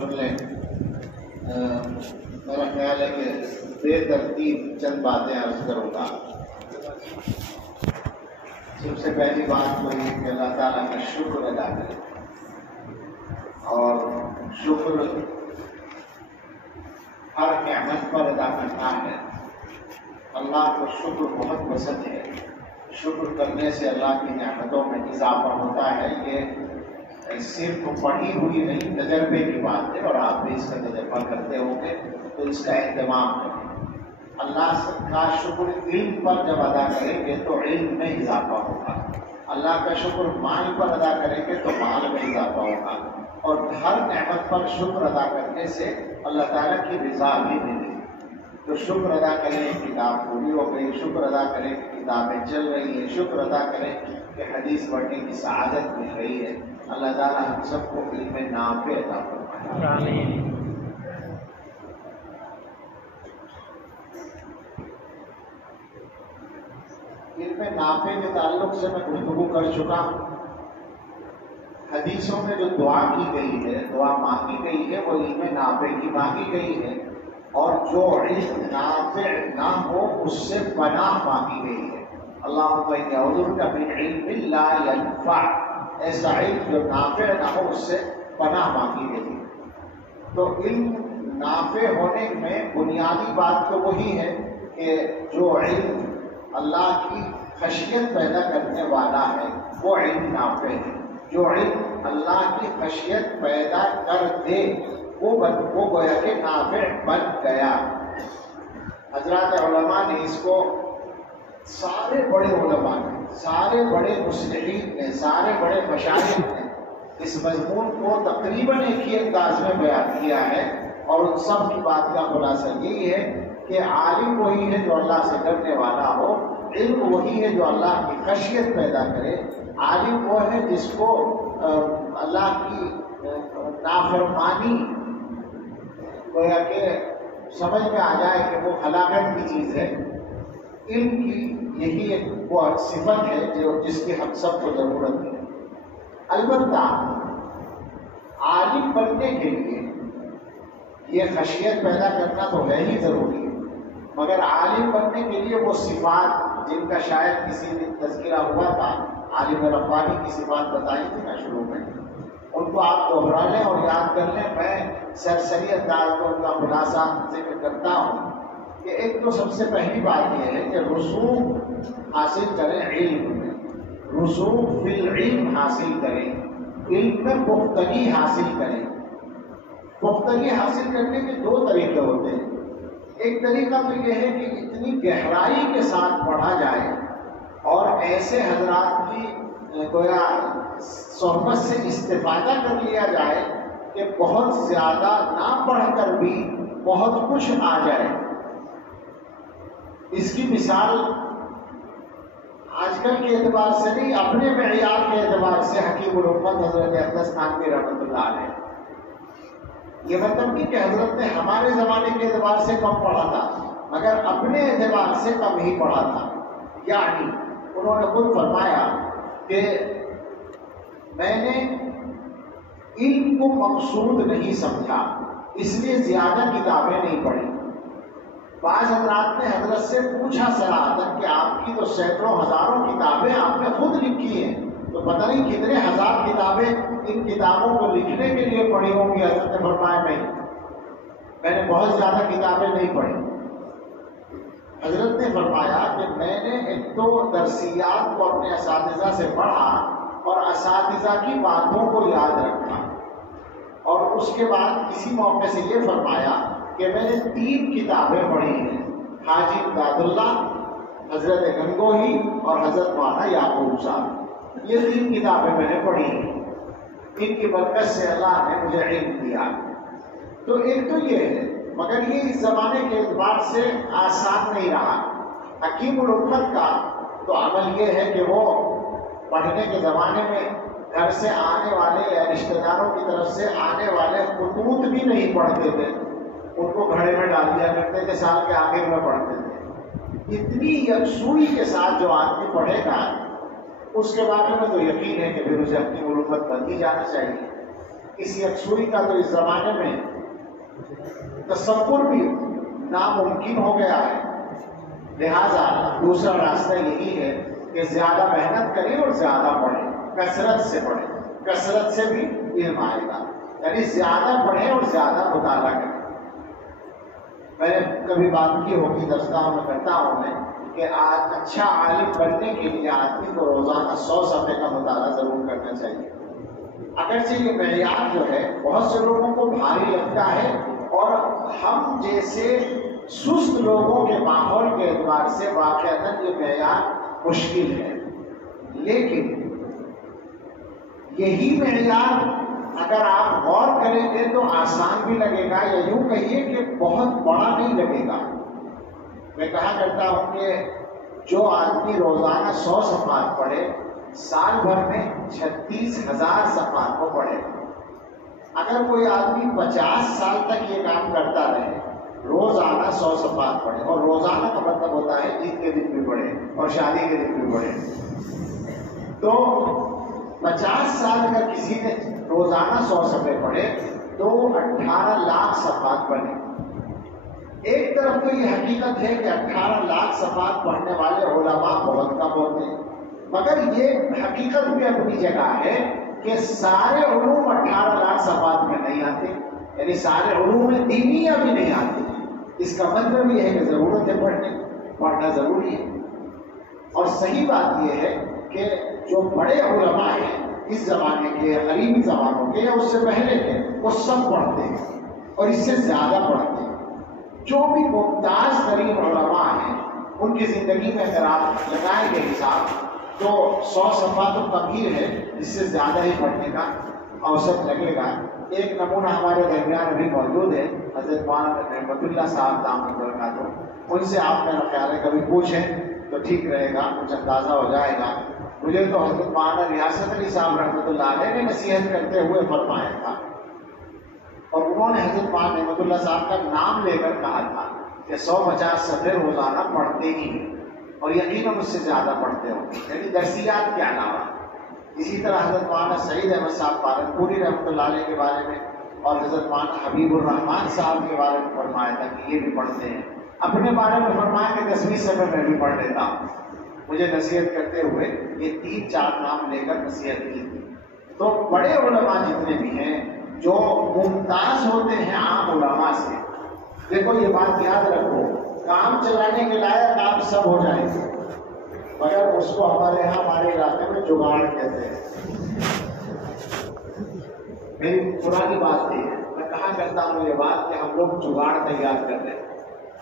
میرا خیال ہے کہ بے ترتیب چند باتیں عرض کروں گا۔ سب سے پہلی بات تو یہ کہ اللہ تعالیٰ کا شکر ادا کریں، اور شکر ہر نعمت پر ادا کرنا ہے۔ اللہ کو شکر بہت پسند ہے، شکر کرنے سے اللہ کی نعمتوں میں اضافہ ہوتا ہے۔ یہ صرف پڑھی ہوئی نہیں، تجربے کی بات ہے، اور آپ بھی اس کا تجربہ کرتے ہوں گے تو اس کا اہتمام کریں۔ اللہ کا شکر علم پر جب ادا کریں گے تو علم میں اضافہ ہوگا، اللہ کا شکر مال پر ادا کریں گے تو مال میں اضافہ ہوگا، اور ہر نعمت پر شکر ادا کرنے سے اللہ تعالیٰ کی رضا بھی ملے۔ تو شکر ادا کریں کتاب پوری ہو گئی، شکر ادا کریں کہ کتابیں چل رہی ہیں، شکر ادا کریں کہ حدیث پڑھنے کی سعادت مل رہی ہے۔ اللہ تعالیٰ ہم سب کو علم نافع عطا فرمائے۔ آمین۔ علم نافع کے تعلق سے میں گفتگو کر چکا ہوں۔ حدیثوں میں جو دعا کی گئی ہے، دعا مانگی گئی ہے، وہ علم نافع کی مانگی گئی ہے، اور جو علم نافع نہ ہو اس سے پناہ مانگی گئی ہے۔ اللہم انی اعوذ بک من علم لا ینفع، ایسا علم جو نافع نہ ہو اس سے پناہ مانگی گئی ہے۔ تو علم نافع ہونے میں بنیادی بات تو وہی ہے کہ جو علم اللہ کی خشیت پیدا کرنے والا ہے وہ علم نافع ہے۔ جو علم اللہ کی خشیت پیدا کر دے وہ گویا کہ نافع بن گیا۔ حضرات علماء نے اس کو، سارے بڑے علماء نے، سارے بڑے مصلحین نے، سارے بڑے مشائخ نے اس مضمون کو تقریباً ایک ہی انداز میں بیان کیا ہے، اور ان سب کی بات کا خلاصہ یہی ہے کہ عالم وہی ہے جو اللہ سے ڈرنے والا ہو، علم وہی ہے جو اللہ کی خشیت پیدا کرے، عالم وہ ہے جس کو اللہ کی نافرمانی گویا کہ سمجھ میں آ جائے کہ وہ ہلاکت کی چیز ہے۔ علم کی یہی ایک وہ صفت ہے جس کی ہم سب کو ضرورت ہے۔ البتہ عالم بننے کے لیے یہ خشیت پیدا کرنا تو ہے ہی ضروری ہے، مگر عالم بننے کے لیے وہ صفات جن کا شاید کسی دن تذکرہ ہوا تھا، عالم ربانی کی صفات بتائی تھی نا شروع میں، ان کو آپ دوہرا لیں اور یاد کر لیں۔ میں سرسری انداز میں ان کا خلاصہ ذکر کرتا ہوں کہ ایک تو سب سے پہلی بات یہ ہے کہ رسوخ حاصل کریں، علم میں رسوخ فی العلم حاصل کریں، علم میں پختگی حاصل کریں۔ پختگی حاصل کرنے کے دو طریقے ہوتے ہیں۔ ایک طریقہ تو یہ ہے کہ اتنی گہرائی کے ساتھ پڑھا جائے اور ایسے حضرات کی گویا صحبت سے استفادہ کر لیا جائے کہ بہت زیادہ نہ پڑھ کر بھی بہت کچھ آ جائے۔ اس کی مثال آج کل کے اعتبار سے نہیں، اپنے معیار کے اعتبار سے حکیم الامت حضرت اقدس تھانوی رحمۃ اللہ علیہ، یہ مطلب نہیں کہ حضرت نے ہمارے زمانے کے اعتبار سے کم پڑھا تھا، مگر اپنے اعتبار سے کم ہی پڑھا تھا۔ یعنی انہوں نے خود فرمایا کہ میں نے علم کو مقصود نہیں سمجھا، اس لیے زیادہ کتابیں نہیں پڑھی۔ بعض حضرات نے حضرت سے پوچھا صراحتاً کہ آپ کی تو سینکڑوں ہزاروں کتابیں آپ نے خود لکھی ہیں، تو پتہ نہیں کتنے ہزار کتابیں ان کتابوں کو لکھنے کے لیے پڑھی ہوں گی۔ حضرت نے فرمایا نہیں، میں نے بہت زیادہ کتابیں نہیں پڑھی۔ حضرت نے فرمایا کہ میں نے ایک تو درسیات کو اپنے اساتذہ سے پڑھا اور اساتذہ کی باتوں کو یاد رکھا، اور اس کے بعد کسی موقع سے یہ فرمایا کہ میں نے 3 کتابیں پڑھی ہیں، حاجی امداد اللہ، حضرت گنگوہی اور حضرت مولانا یعقوب صاحب، یہ 3 کتابیں میں نے پڑھی ہیں، ان کی برکت سے اللہ نے مجھے علم دیا۔ تو ایک تو یہ ہے، مگر یہ اس زمانے کے اعتبار سے آسان نہیں رہا۔ حکیم الامت کا تو عمل یہ ہے کہ وہ پڑھنے کے زمانے میں گھر سے آنے والے یا رشتہ داروں کی طرف سے آنے والے خطوط بھی نہیں پڑھتے تھے، ان کو گھڑے میں ڈال دیا کرتے تھے، سال کے آخر میں پڑھتے تھے۔ اتنی یکسوئی کے ساتھ جو آدمی پڑھے گا اس کے بارے میں تو یقین ہے کہ پھر اسے اپنی علومت بنتی جانا چاہیے۔ اس یکسوئی کا تو اس زمانے میں تصور بھی ناممکن ہو گیا ہے. لہذا دوسرا راستہ یہی ہے کہ زیادہ محنت کریں اور زیادہ پڑھیں، کثرت سے پڑھیں. کثرت سے بھی علم آئے گا، یعنی زیادہ پڑھیں اور زیادہ مطالعہ کریں. میں نے کبھی بات کی ہوگی، درسگاہوں میں کرتا ہوں میں، کہ آج اچھا عالم بننے کے لیے آدمی کو روزانہ 100 صفحے کا مطالعہ ضرور کرنا چاہیے. اگرچہ یہ معیار جو ہے بہت سے لوگوں کو بھاری لگتا ہے، اور ہم جیسے سست لوگوں کے ماحول کے اعتبار سے واقعتاً یہ معیار مشکل ہے. لیکن یہی معیار اگر آپ غور کریں گے تو آسان بھی لگے گا، یا یوں کہیے کہ بہت بڑا نہیں لگے گا. میں کہا کرتا ہوں کہ جو آدمی روزانہ 100 صفحات پڑھے سال بھر میں 36,000 صفحات کو پڑھے. اگر کوئی آدمی 50 سال تک یہ کام کرتا رہے، روزانہ 100 صفحات پڑھے، اور روزانہ کا مطلب ہوتا ہے عید کے دن بھی پڑھے اور شادی کے دن بھی پڑھے، تو 50 سال اگر کسی نے روزانہ 100 صفحے پڑھے تو 18 لاکھ صفحات بنے. ایک طرف تو یہ حقیقت ہے کہ 18 لاکھ صفحات پڑھنے والے علماء بہت کم ہوتے ہیں، مگر یہ حقیقت بھی اپنی جگہ ہے کہ سارے علوم 18 لاکھ صفحات میں نہیں آتے، یعنی سارے علوم دینیہ بھی نہیں آتے. اس کا مطلب یہ ہے کہ ضرورت ہے پڑھنا ضروری ہے. اور صحیح بات یہ ہے کہ جو بڑے علماء ہیں اس زمانے کے، قریبی زمانوں کے یا اس سے پہلے کے، وہ سب پڑھتے ہیں اور اس سے زیادہ پڑھتے ہیں. جو بھی ممتاز ترین علماء ہیں ان کی زندگی میں اگر آپ لگائیں گے حساب تو 100 صفحہ تو کبیر ہے، اس سے زیادہ ہی پڑھنے کا اوسط لگے گا. ایک نمونہ ہمارے درمیان ابھی موجود ہے، حضرت مولانا رحمت اللہ صاحب دامت برکاتہ. ان سے آپ میرا خیال ہے کبھی پوچھیں تو ٹھیک رہے گا، کچھ اندازہ ہو جائے گا. مجھے تو حضرت مولانا ریاست علی صاحب رحمۃ اللہ علیہ نے نصیحت کرتے ہوئے فرمایا تھا، اور انہوں نے حضرت مولانا رحمت اللہ صاحب کا نام لے کر کہا تھا کہ 150 صفحے روزانہ پڑھتے ہی ہیں، اور یقیناً اس سے زیادہ پڑھتے ہوں، یعنی درسیات کے علاوہ. اسی طرح حضرت مولانا سعید احمد صاحب پالنپوری رحمۃ اللہ علیہ کے بارے میں اور حضرت مولانا حبیب الرحمان صاحب کے بارے میں فرمایا تھا کہ یہ بھی پڑھتے ہیں. اپنے بارے میں فرمایا کہ 10ویں صفحے میں بھی پڑھ لیتا ہوں. مجھے نصیحت کرتے ہوئے یہ 3-4 نام لے کر نصیحت کی تھی. تو بڑے علماء جتنے بھی ہیں جو ممتاز ہوتے ہیں عام علماء سے، دیکھو یہ بات یاد رکھو، کام چلانے کے لائق آپ سب ہو جائیں گے، مگر اس کو ہمارے یہاں ہمارے علاقے میں جگاڑ کہتے ہیں. میری پرانی بات تھی، میں کہا کرتا ہوں یہ بات کہ ہم لوگ جگاڑ تیار کر رہے ہیں.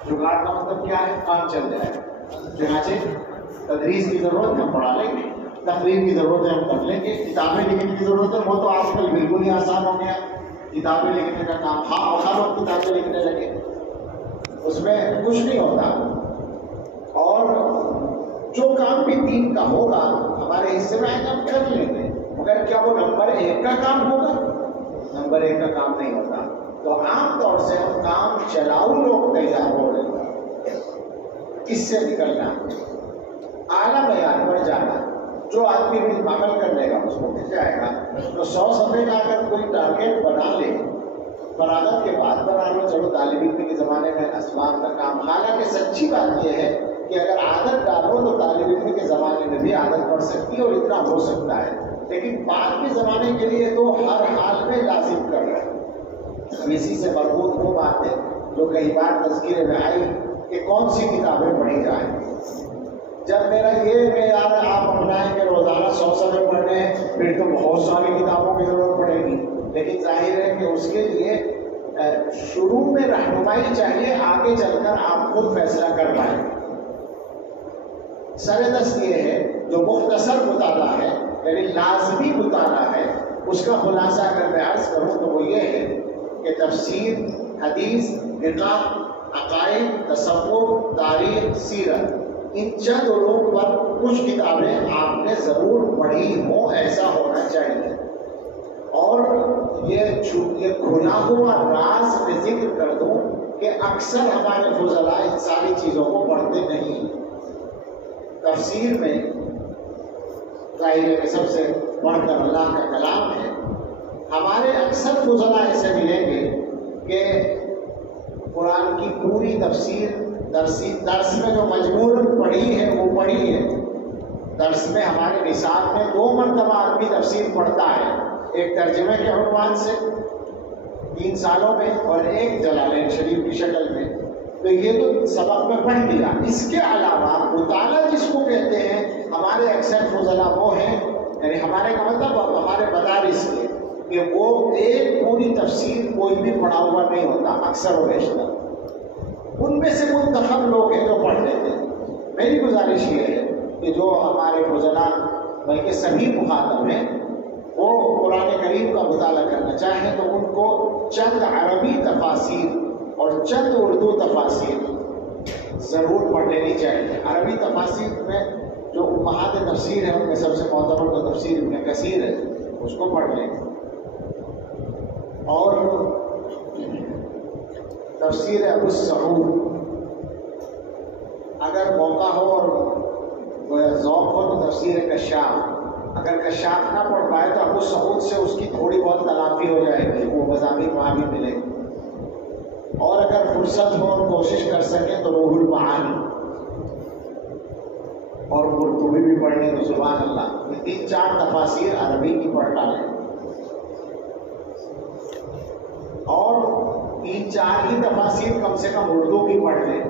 جگاڑ کا مطلب کیا ہے؟ کام چل جائے. چنانچہ تدریس کی ضرورت ہے، ہم پڑھا لیں گے، تقریر کی ضرورت ہے، ہم کر لیں گے، کتابیں لکھنے کی ضرورت ہے، وہ تو آج کل بالکل ہی آسان ہو گیا. کتابیں لکھنے کا کام، ہر وقت کتابیں لکھنے لگے، اس میں کچھ نہیں ہوتا. اور جو کام بھی دین کا ہوگا ہمارے حصے میں ہم کر لیں گے، مگر کیا وہ نمبر 1 کا کام ہوگا؟ نمبر 1 کا کام نہیں ہوتا. تو عام طور سے ہم کام چلاؤ لوگ تیار ہو رہے ہیں، اس سے نکلنا، اعلیٰ معیار پر جانا. جو آدمی بھی عمل کر لے گا اس کو مل جائے گا. تو 100 صفحے کا اگر کوئی ٹارگیٹ بنا لے، فراغت کے بعد بنا لو، چلو طالب علم کے زمانے میں اسباب کا کام. حالانکہ سچی بات یہ ہے کہ اگر عادت ڈالو تو طالب علم کے زمانے میں بھی عادت پڑ سکتی ہے اور اتنا ہو سکتا ہے. لیکن بعد کے زمانے کے لیے تو ہر حال میں لازم کر رہے ہیں. اسی سے مربوط وہ بات ہے جو کئی بار تذکرے میں آئی کہ کون سی کتابیں پڑھی جائیں. جب میرا یہ معیار آپ اپنائیں کہ روزانہ 100 صفحے پڑھنے ہیں، پھر تو بہت ساری کتابوں کی ضرورت پڑے گی. لیکن ظاہر ہے کہ اس کے لیے شروع میں رہنمائی چاہیے، آگے چل کر آپ خود فیصلہ کر پائیں. سردست یہ ہے جو مختصر مطالعہ ہے، یعنی لازمی مطالعہ ہے، اس کا خلاصہ اگر میں عرض کروں تو وہ یہ ہے کہ تفسیر، حدیث، فقہ، عقائد، تصوف، تاریخ، سیرت، ان چند علوم پر کچھ کتابیں آپ نے ضرور پڑھی ہوں، ایسا ہونا چاہیے. اور یہ کھلا ہوا راز میں ذکر کر دوں کہ اکثر ہمارے فضلاء ان ساری چیزوں کو پڑھتے نہیں. تفسیر میں ظاہر ہے کہ سب سے بڑھ کر اللہ کا کلام ہے، ہمارے اکثر فضلاء ایسے ملیں گے کہ قرآن کی پوری تفسیر درس میں جو مجموعاً پڑھی ہے وہ پڑھی ہے. درس میں ہمارے نصاب میں 2 مرتبہ آدمی تفسیر پڑھتا ہے، ایک ترجمے کے عنوان سے 3 سالوں میں اور ایک جلالین شریف کی شکل میں. تو یہ تو سبق میں پڑھ لیا. اس کے علاوہ مطالعہ جس کو کہتے ہیں ہمارے اکثر فضلاء وہ ہیں، یعنی ہمارے کا مطلب ہمارے مدارس کے، کہ وہ ایک پوری تفسیر کوئی بھی پڑھا ہوا نہیں ہوتا اکثر و بیشتر. ان میں سے منتخب لوگ ہیں جو پڑھ لیتے ہیں. میری گزارش یہ ہے کہ جو ہمارے فضلاء بلکہ سبھی مخاطب ہیں وہ قرآن کریم کا مطالعہ کرنا چاہیں تو ان کو چند عربی تفاسیر اور چند اردو تفاسیر ضرور پڑھ لینی چاہیے. عربی تفاسیر میں جو امہات تفسیر ہے ان میں سب سے معتبر تو تفسیر ابن کثیر ہے، اس کو پڑھ لیں. اور تفسیر ابو السعود اگر موقع ہو اور ذوق ہو تو تفسیر کشاف. اگر کشاف نہ پڑھ پائے تو ابو السعود سے اس کی تھوڑی بہت تلافی ہو جائے گی، وہ مضامین وہاں بھی ملے گی. اور اگر فرصت ہو اور کوشش کر سکیں تو روح المعانی اور قرطبی بھی پڑھ لیں تو سبحان اللہ. یہ 3-4 تفاسیر عربی کی پڑھ ڈالیں اور 3-4 ہی تفاسیر کم سے کم اردو کی پڑھ لیں.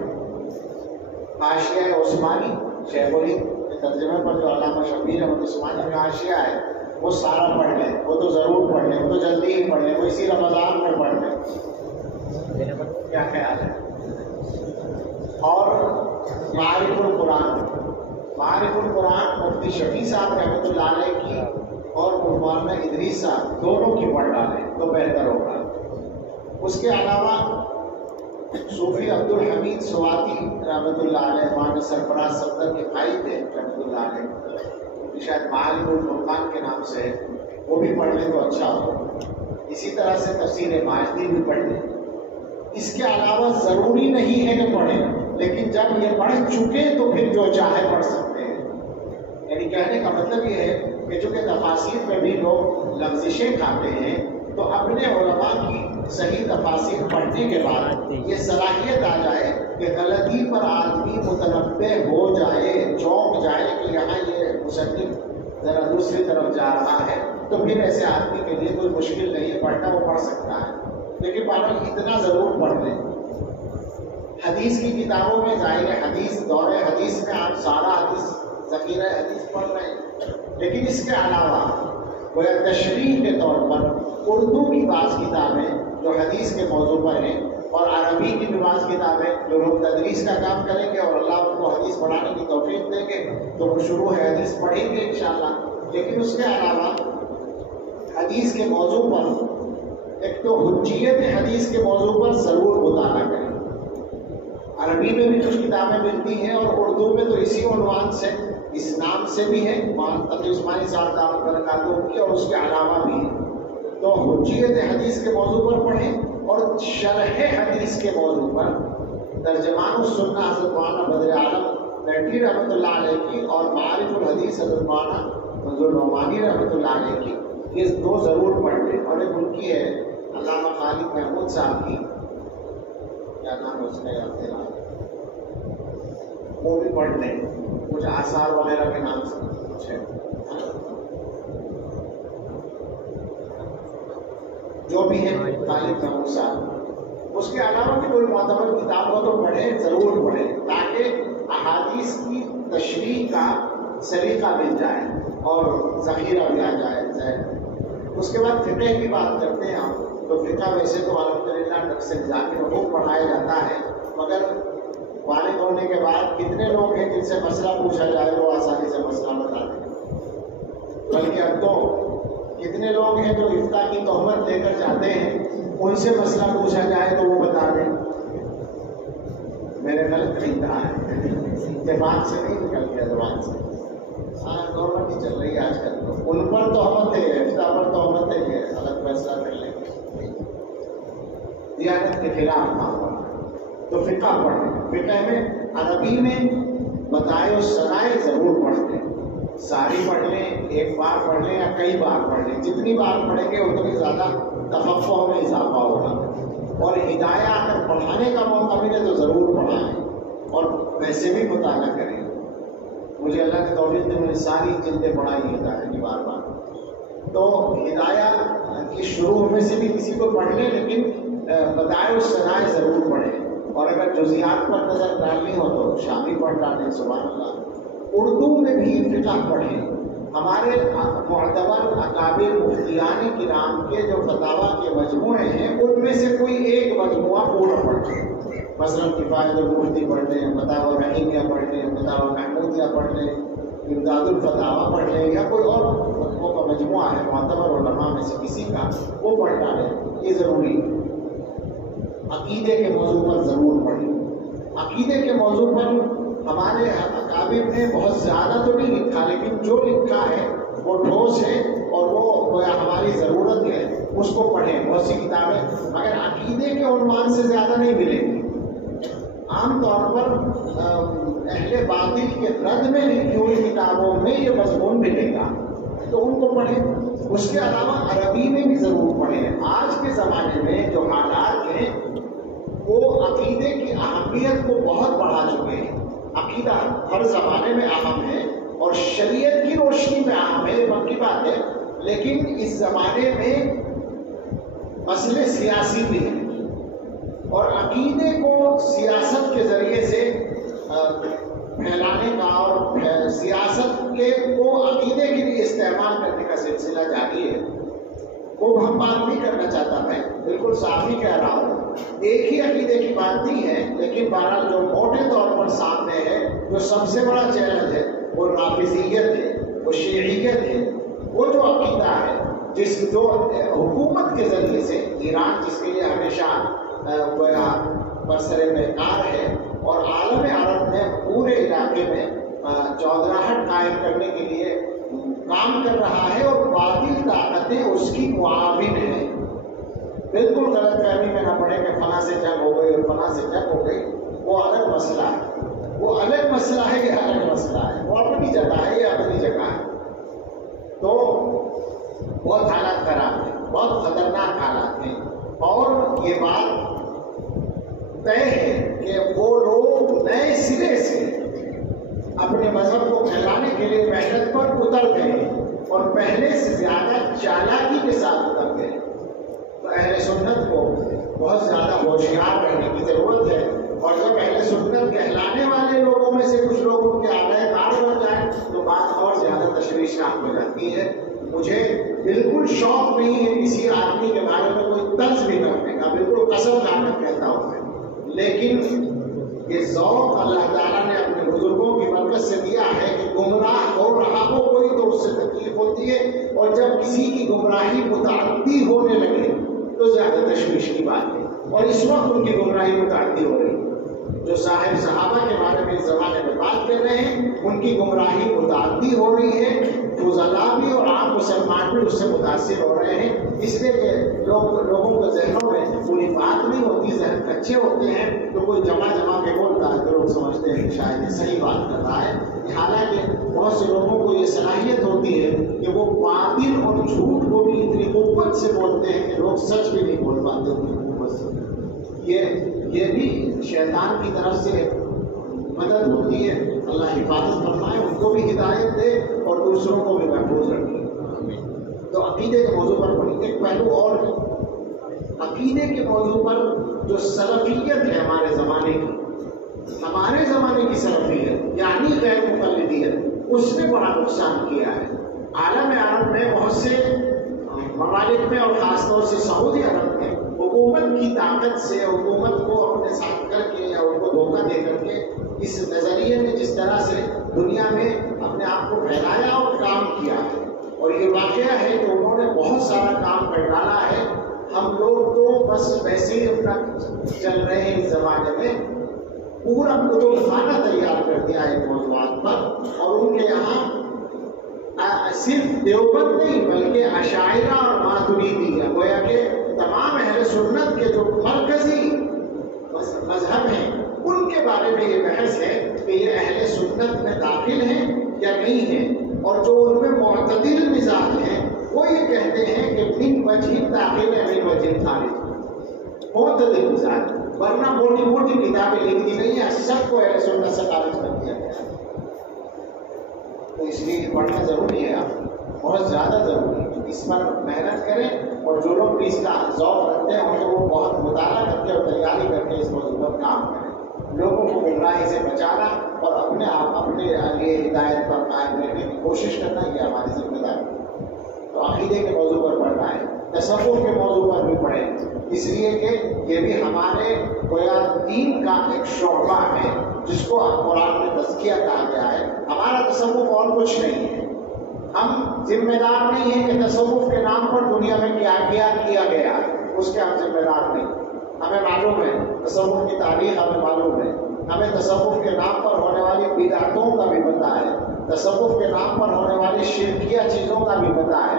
حاشیہ عثمانی شیخ الہند کے ترجمے پر جو علامہ شبیر احمد عثمانی کا حاشیہ ہے وہ سارا پڑھ لیں، وہ تو ضرور پڑھ لیں، وہ تو جلدی ہی پڑھ لیں، وہ اسی رمضان میں پڑھ لیں. کیا خیال ہے؟ اور معارف القرآن مفتی شفیع صاحب رحمۃ اللہ علیہ کی اور مولانا ادریس صاحب دونوں کی پڑھ ڈالیں تو بہتر ہوگا. اس کے علاوہ صوفی عبد الحمید سواتی رحمۃ اللہ علیہ مولانا سرفراز صفدر کے بھائی تھے رحمۃ اللہ علیہ، شاید معالم الفرقان کے نام سے وہ بھی پڑھ لیں تو اچھا ہو. اسی طرح سے تفسیر ماجدی بھی پڑھ لیں. اس کے علاوہ ضروری نہیں ہے کہ پڑھیں، لیکن جب یہ پڑھ چکے تو پھر جو چاہے پڑھ سکتے ہیں. یعنی کہنے کا مطلب یہ ہے کہ چونکہ تفاسیر میں بھی لوگ لغزشیں کھاتے ہیں تو اپنے علماء کی صحیح تفاسیر پڑھنے کے بعد یہ صلاحیت آ جائے کہ غلطی پر آدمی متنبہ ہو جائے، چونک جائے کہ یہاں یہ مصنف ذرا دوسری طرف جا رہا ہے، تو پھر ایسے آدمی کے لیے کوئی مشکل نہیں ہے پڑھنا، وہ پڑھ سکتا ہے. لیکن بہرحال اتنا ضرور پڑھ لیں. حدیث کی کتابوں میں ظاہر حدیث دور حدیث میں آپ سارا حدیث ذخیرہ حدیث پڑھ رہے ہیں، لیکن اس کے علاوہ گویا تشریح کے طور پر اردو کی بعض کتابیں جو حدیث کے موضوع پر ہیں اور عربی کی بھی بعض کتابیں جو لوگ تدریس کا کام کریں گے اور اللہ ان کو حدیث پڑھانے کی توفیق دیں گے تو وہ شروع ہے حدیث پڑھیں گے انشاءاللہ. لیکن اس کے علاوہ حدیث کے موضوع پر ایک تو حجیت حدیث کے موضوع پر ضرور مطالعہ کریں. عربی میں بھی کچھ کتابیں ملتی ہیں اور اردو میں تو اسی عنوان سے اس نام سے بھی ہے تقی عثمانی صاحب دعوت برکاتہ کی، اور اس کے علاوہ بھی ہے. تو حجیت حدیث کے موضوع پر پڑھیں اور شرح حدیث کے موضوع پر ترجمان السنہ حضرت مولانا بدر عالم بیٹھی رحمۃ اللہ علیہ کی اور معارف الحدیث حضرت مولانا منظور نعمانی رحمۃ اللہ علیہ کی، یہ 2 ضرور پڑھ لیں. اور ایک ان کی ہے علامہ خالد محمود صاحب کی، کیا نام ہے اس کا یاد دلا، وہ بھی پڑھ لیں. کچھ آثار وغیرہ کے نام سے کچھ ہے جو بھی ہے خالد محمود صاحب. اس کے علاوہ بھی کوئی معتبر کتاب ہو تو پڑھیں، ضرور پڑھیں، تاکہ احادیث کی تشریح کا سلیقہ مل جائے اور ذخیرہ بھی آ جائے. اس کے بعد فقہ کی بات کرتے ہیں ہم، تو فقہ ویسے تو الحمدللہ نفس ذاکر خوب پڑھایا جاتا ہے، مگر بالغ ہونے کے بعد کتنے لوگ ہیں جن سے مسئلہ پوچھا جائے وہ آسانی سے مسئلہ بتا دیں. بلکہ اب تو کتنے لوگ ہیں جو افتاء کی تہمت لے کر جاتے ہیں، ان سے مسئلہ پوچھا جائے تو وہ بتا دیں. میرے غلط نہیں کہا ہے، دماغ سے نہیں نکل گیا زبان سے. گورنمنٹ ہی چل رہی ہے آج کل، تو ان پر تہمت ہے، افتاء پر تہمت ہے کہ غلط فیصلہ کر لیں گے، دیانت کے خلاف نہ ہوا. تو فقہ پڑھیں. فقہ میں عربی میں بتائے و سنائے ضرور پڑھتے ہیں. ساری پڑھ لیں، ایک بار پڑھ لیں یا کئی بار پڑھ لیں، جتنی بار پڑھیں گے اتنی زیادہ تفقہ میں اضافہ ہوگا۔ اور ہدایہ اگر پڑھانے کا موقع ملے تو ضرور پڑھائیں اور ویسے بھی مطالعہ کریں۔ مجھے اللہ نے توفیق دی، میں نے ساری جلدیں پڑھائی ہدایہ کی بار بار۔ تو ہدایہ کی شروع میں سے بھی کسی کو پڑھ لیں، لیکن بدائے و ثنائے ضرور پڑھیں، اور اگر جزیات پر نظر ڈالنی ہو تو شامی پڑھ ڈالیں۔ سبحان اللہ۔ اردو میں بھی فقہ پڑھیں۔ ہمارے معتبر اکابر مفتیان کرام کے جو فتاویٰ کے مجموعے ہیں ان میں سے کوئی ایک مجموعہ پورا پڑھیں۔ مثلاً کفایت المفتی پڑھ لیں، فتاویٰ رحیمیہ پڑھ لیں، فتاویٰ محمودیہ پڑھ لیں، امداد الفتاویٰ پڑھ لیں، یا کوئی اور فتووں کا مجموعہ ہے معتبر علماء میں سے کسی کا، وہ پڑھ ڈالیں۔ یہ ضروری ہے۔ عقیدے کے موضوع پر ضرور پڑھیں۔ عقیدے کے موضوع پر ہمارے اکابر نے بہت زیادہ تو نہیں لکھا، لیکن جو لکھا ہے وہ ٹھوس ہے اور وہ ہماری ضرورت ہے، اس کو پڑھیں۔ بہت سی کتابیں مگر عقیدے کے عنوان سے زیادہ نہیں ملیں گی۔ عام طور پر اہل باطل کے رد میں لکھی ہوئی کتابوں میں یہ مضمون ملے گا، تو ان کو پڑھیں۔ اس کے علاوہ عربی میں بھی ضرور پڑھیں۔ آج کے زمانے میں جو حالات ہیں وہ عقیدے کی اہمیت کو بہت بڑھا چکے ہیں۔ عقیدہ ہر زمانے میں اہم ہے اور شریعت کی روشنی میں اہم ہے، پکی بات ہے، لیکن اس زمانے میں مسئلے سیاسی بھی ہیں، اور عقیدے کو سیاست کے ذریعے سے پھیلانے کا اور سیاست کو عقیدے کے لیے استعمال کرنے کا سلسلہ جاری ہے۔ وہ ہم بات نہیں کرنا چاہتا، میں بالکل صاف ہی کہہ رہا ہوں، ایک ہی عقیدے کی بات نہیں ہے، لیکن بہرحال جو موٹے طور پر سامنے ہے، جو سب سے بڑا چیلنج ہے وہ رافضیت ہے، وہ شیعیت ہے۔ وہ جو عقیدہ ہے جو حکومت کے ذریعے سے ایران، جس کے لیے ہمیشہ برسر پیکار ہے، اور عالم عرب میں پورے علاقے میں چودراہٹ قائم کرنے کے لیے کام کر رہا ہے، اور باطل طاقتیں اس کی معاون ہیں۔ بالکل غلط فہمی میں نہ پڑے کہ فلاں سے جنگ ہو گئی اور فلاں سے جنگ ہو گئی، وہ الگ مسئلہ ہے، وہ الگ مسئلہ ہے، یہ الگ مسئلہ ہے، وہ اپنی جگہ ہے، یہ اپنی جگہ ہے۔ تو بہت حالات خراب ہیں، بہت خطرناک حالات ہیں، اور یہ بات طے ہے کہ وہ لوگ نئے سرے سے اپنے مذہب کو پھیلانے کے لیے محنت پر اتر گئے، اور پہلے سے زیادہ چالاکی کے ساتھ اتر گئے۔ تو اہل سنت کو بہت زیادہ ہوشیار رہنے کی ضرورت ہے، اور جب اہل سنت کہلانے والے لوگوں میں سے کچھ لوگ ان کے اعلی کار بن جائیں تو بات اور زیادہ تشویشناک ہو جاتی ہے۔ مجھے بالکل شوق نہیں ہے کسی آدمی کے بارے میں کوئی طنز بھی کرنے کا، بالکل قسم کھا کر کہتا ہوں میں، لیکن یہ ذوق اللہ تعالیٰ نے اپنے بزرگوں کی برکت سے دیا ہے کہ گمراہ ہو رہا ہو کوئی تو اس سے تکلیف ہوتی ہے، اور جب کسی کی گمراہی متعدی ہونے لگے تو زیادہ تشویش کی بات ہے، اور اس وقت ان کی گمراہی متعدی ہو رہی ہے۔ جو صاحب صحابہ کے بارے میں اس زمانے میں بات کر رہے ہیں، ان کی گمراہی متعدی ہو رہی ہے، فضلاء بھی اور عام مسلمان بھی اس سے متاثر ہو رہے ہیں، اس لیے کہ لوگوں کے ذہنوں میں پوری بات نہیں ہوتی، ذہن کچے ہوتے ہیں، تو کوئی جمع کے بولتا ہے تو لوگ سمجھتے ہیں کہ شاید یہ صحیح بات کر رہا ہے، حالانکہ بہت سے لوگوں کو یہ صلاحیت ہوتی ہے کہ وہ باطل اور جھوٹ کو بھی اتنی قوت سے بولتے ہیں کہ لوگ سچ بھی نہیں بول پاتے ان کی قوت سے۔ یہ بھی شیطان کی طرف سے مدد ہوتی ہے۔ اللہ حفاظت فرمائے، ان کو بھی ہدایت دے اور دوسروں کو بھی محفوظ رکھے۔ تو عقیدے کے موضوع پر پڑھی ایک پہلو اور عقیدے کے موضوع پر جو سلفیت ہے ہمارے زمانے کی سلفیت یعنی غیر مقلدیت، اس نے بڑا نقصان کیا ہے۔ عالم عرب میں بہت سے ممالک میں اور خاص طور سے سعودی عرب میں حکومت کی طاقت سے حکومت کو اپنے ساتھ کر کے یا ان کو دھوکہ دے کر کے اس نظریے نے جس طرح سے دنیا میں اپنے آپ کو پھیلایا اور کام کیا ہے، اور یہ واقعہ ہے کہ انہوں نے بہت سارا کام کر ڈالا ہے۔ ہم لوگ تو بس ویسے ہی اپنا چل رہے ہیں، اس زمانے میں پورا کتب خانہ تیار کر دیا ہے موضوعات پر، اور ان کے یہاں صرف دیوبند نہیں بلکہ اشاعرہ اور ماتریدی ہے، گویا کہ تمام اہل سنت کے جو مرکزی مذہب ہیں ان کے بارے میں یہ بحث ہے کہ یہ اہل سنت میں داخل ہیں یا نہیں ہیں۔ اور جو ان میں معتدل مزاج ہیں وہ یہ کہتے ہیں کہ من وجہ داخل ہے من وجہ خارج، معتدل مزاج، ورنہ موٹی موٹی کتابیں لکھ دی گئی ہیں، سب کو اہل سنت سے خارج کر دیا گیا ہے۔ تو اس لیے پڑھنا ضروری ہے، بہت زیادہ ضروری ہے، اس پر محنت کریں، اور جو لوگ بھی اس کا ذوق رکھتے ہیں وہ بہت مطالعہ کر کے اور تیاری کر کے اس موضوع پر کام کریں، لوگوں کو گمراہی سے بچانا اور اپنے آپ اپنے لیے ہدایت پر قائم رہنے کی کوشش کرنا، یہ ہماری ذمہ داری ہے۔ تو عقیدے کے موضوع پر پڑھنا ہے، تصوف کے موضوع پر بھی پڑھیں، اس لیے کہ یہ بھی ہمارے گویا دین کا ایک شعبہ ہے جس کو قرآن میں تزکیہ کہا گیا ہے۔ ہمارا تصوف اور کچھ نہیں ہے، ہم ذمہ دار نہیں ہیں کہ تصوف کے نام پر دنیا میں کیا کیا گیا، اس کے ہم ذمہ دار نہیں۔ ہمیں معلوم ہے تصوف کی تاریخ، ہمیں معلوم ہے، ہمیں تصوف کے نام پر ہونے والی بدعتوں کا بھی پتہ ہے، تصوف کے نام پر ہونے والی شرکیہ چیزوں کا بھی پتہ ہے،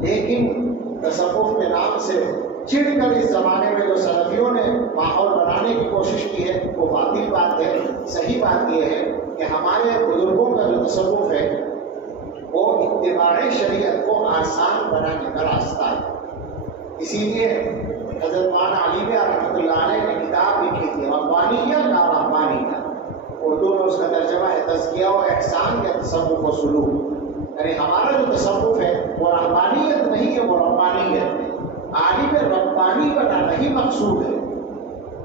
لیکن تصوف کے نام سے چڑ کر اس زمانے میں جو سلفیوں نے ماحول بنانے کی کوشش کی ہے وہ باطل بات ہے۔ صحیح بات یہ ہے کہ ہمارے بزرگوں کا جو تصوف ہے وہ اتباع شریعت کو آسان بنانے کا راستہ ہے۔ اسی لیے حضرت مولانا علی رحمۃ اللہ علیہ نے کتاب لکھی تھی ربانیت کا رحمانیت، اردو میں اس کا ترجمہ ہے تزکیہ و احسان کا تصوف و سلوک، یعنی ہمارا جو تصوف ہے وہ رحمانیت نہیں ہے، وہ ربانیت ہے، عالم ربانی بنانا ہی مقصود ہے۔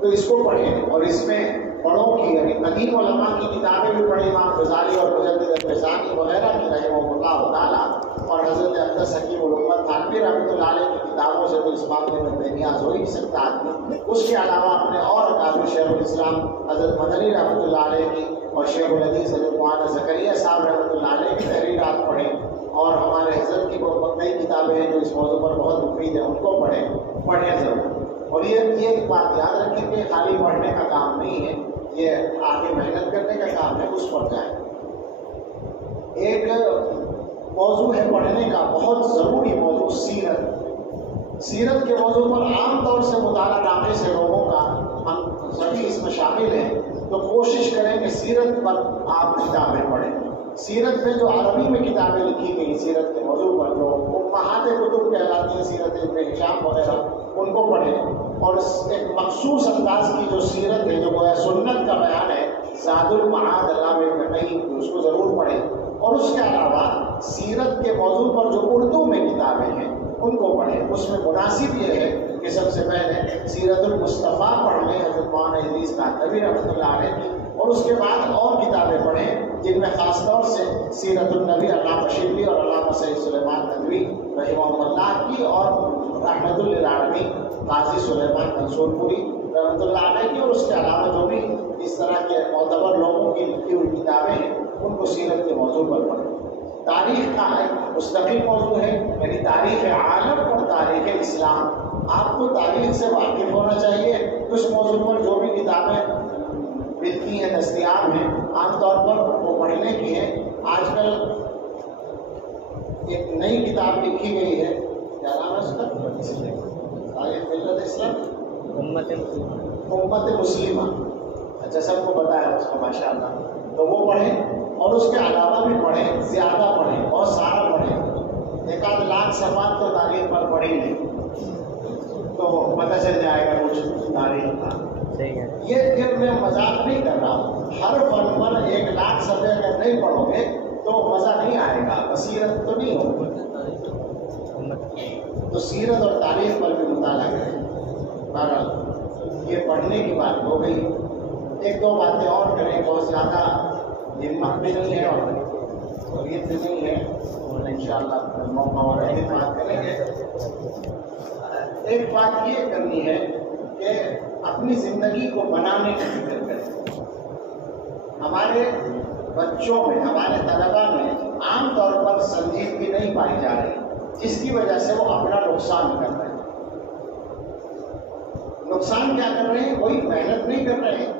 تو اس کو پڑھیں، اور اس میں بڑوں کی یعنی قدیم علماء کی کتابیں بھی پڑھیں، امام غزالی اور مجدد الفسانی وغیرہ کی رحمہ اللہ تعالیٰ، اور حضرت اقدس حکیم الامت تھانوی رحمۃ اللہ علیہ کی کتابوں سے تو اس معاملے میں بے نیاز ہو ہی نہیں سکتا آدمی۔ اس کے علاوہ اپنے اور اکابر شیخ الاسلام حضرت مدنی رحمۃ اللہ علیہ کی اور شیخ الحدیث حضرت مولانا زکریا صاحب رحمۃ اللہ علیہ کی تحریرات پڑھیں، اور ہمارے حضرت کی بہت نئی کتابیں ہیں جو اس موضوع پر بہت مفید ہیں، ان کو پڑھیں ضرور۔ اور یہ ایک بات یاد رکھیں کہ خالی پڑھنے کا کام نہیں ہے، یہ آگے محنت کرنے کا کام ہے، اس پر جائیں۔ ایک موضوع ہے پڑھنے کا بہت ضروری موضوع، سیرت کے موضوع پر عام طور سے مطالعہ ناقص ہے لوگوں کا، ہم سبھی اس میں شامل ہیں، تو کوشش کریں کہ سیرت پر آپ کتابیں پڑھیں۔ سیرت میں جو عربی میں کتابیں لکھی گئی سیرت کے موضوع پر، جو امہات کتب کہلاتی ہیں، سیرت ابن ہشام وغیرہ، ان کو پڑھیں، اور ایک مخصوص انداز کی جو سیرت ہے جو گویا سنت کا بیان ہے، زاد المعاد علامہ ابن قیم، اس کو ضرور پڑھیں۔ اور اس کے علاوہ سیرت کے موضوع پر جو اردو میں کتابیں ہیں ان کو پڑھیں۔ اس میں مناسب یہ ہے کہ سب سے پہلے سیرت المصطفیٰ پڑھ لیں حضرت مولانا ادریس کاندھوی رحمۃ اللہ علیہ کی، اور اس کے بعد اور کتابیں پڑھیں جن میں خاص طور سے سیرت النبی علامہ شبلی اور علامہ سید سلیمان ندوی رحمہ اللہ کی، اور رحمۃ للعالمین قاضی سلیمان منصور پوری رحمۃ اللہ علیہ کی، اور اس کے علاوہ جو بھی اس طرح کے معتبر لوگوں کی لکھی ہوئی کتابیں ہیں ان کو سیرت کے موضوع پر پڑھیں۔ تاریخ کا ایک مستقل موضوع ہے، یعنی تاریخ عالم اور تاریخ اسلام، آپ کو تاریخ سے واقف ہونا چاہیے۔ اس موضوع پر جو بھی کتابیں ملتی ہیں، دستیاب ہیں، عام طور پر وہ پڑھنے کی ہیں۔ آج کل ایک نئی کتاب لکھی گئی ہے، کیا نام ہے اس کا؟ تاریخ ملت اسلام امت مسلمہ، اچھا سب کو بتایا اس کو ماشاء اللہ، تو وہ پڑھیں، اور اس کے علاوہ بھی پڑھیں، زیادہ پڑھیں، بہت سارا پڑھیں، 1 لاکھ صفحات تو تاریخ پر پڑھی نہیں تو پتہ چل جائے گا کچھ تاریخ کا۔ یہ میں مذاق نہیں کر رہا ہوں، ہر فن پر 1 لاکھ صفحے اگر نہیں پڑھو گے تو مزہ نہیں آئے گا، بصیرت تو نہیں ہوگی۔ تو سیرت اور تاریخ پر بھی مطالعہ کریں۔ بہرحال یہ پڑھنے کی بات ہو گئی، 1-2 باتیں اور کریں، بہت زیادہ ہمت بھی نہیں ہے اور یہ بھی نہیں ہے، اور انشاءاللہ موقع اور بات کریں گے۔ ایک بات یہ کرنی ہے کہ اپنی زندگی کو بنانے کی فکر کریں۔ ہمارے بچوں میں، ہمارے طلباء میں عام طور پر سنجیدگی نہیں پائی جا رہی، جس کی وجہ سے وہ اپنا نقصان کر رہے ہیں۔ نقصان کیا کر رہے ہیں؟ وہی محنت نہیں کر رہے ہیں۔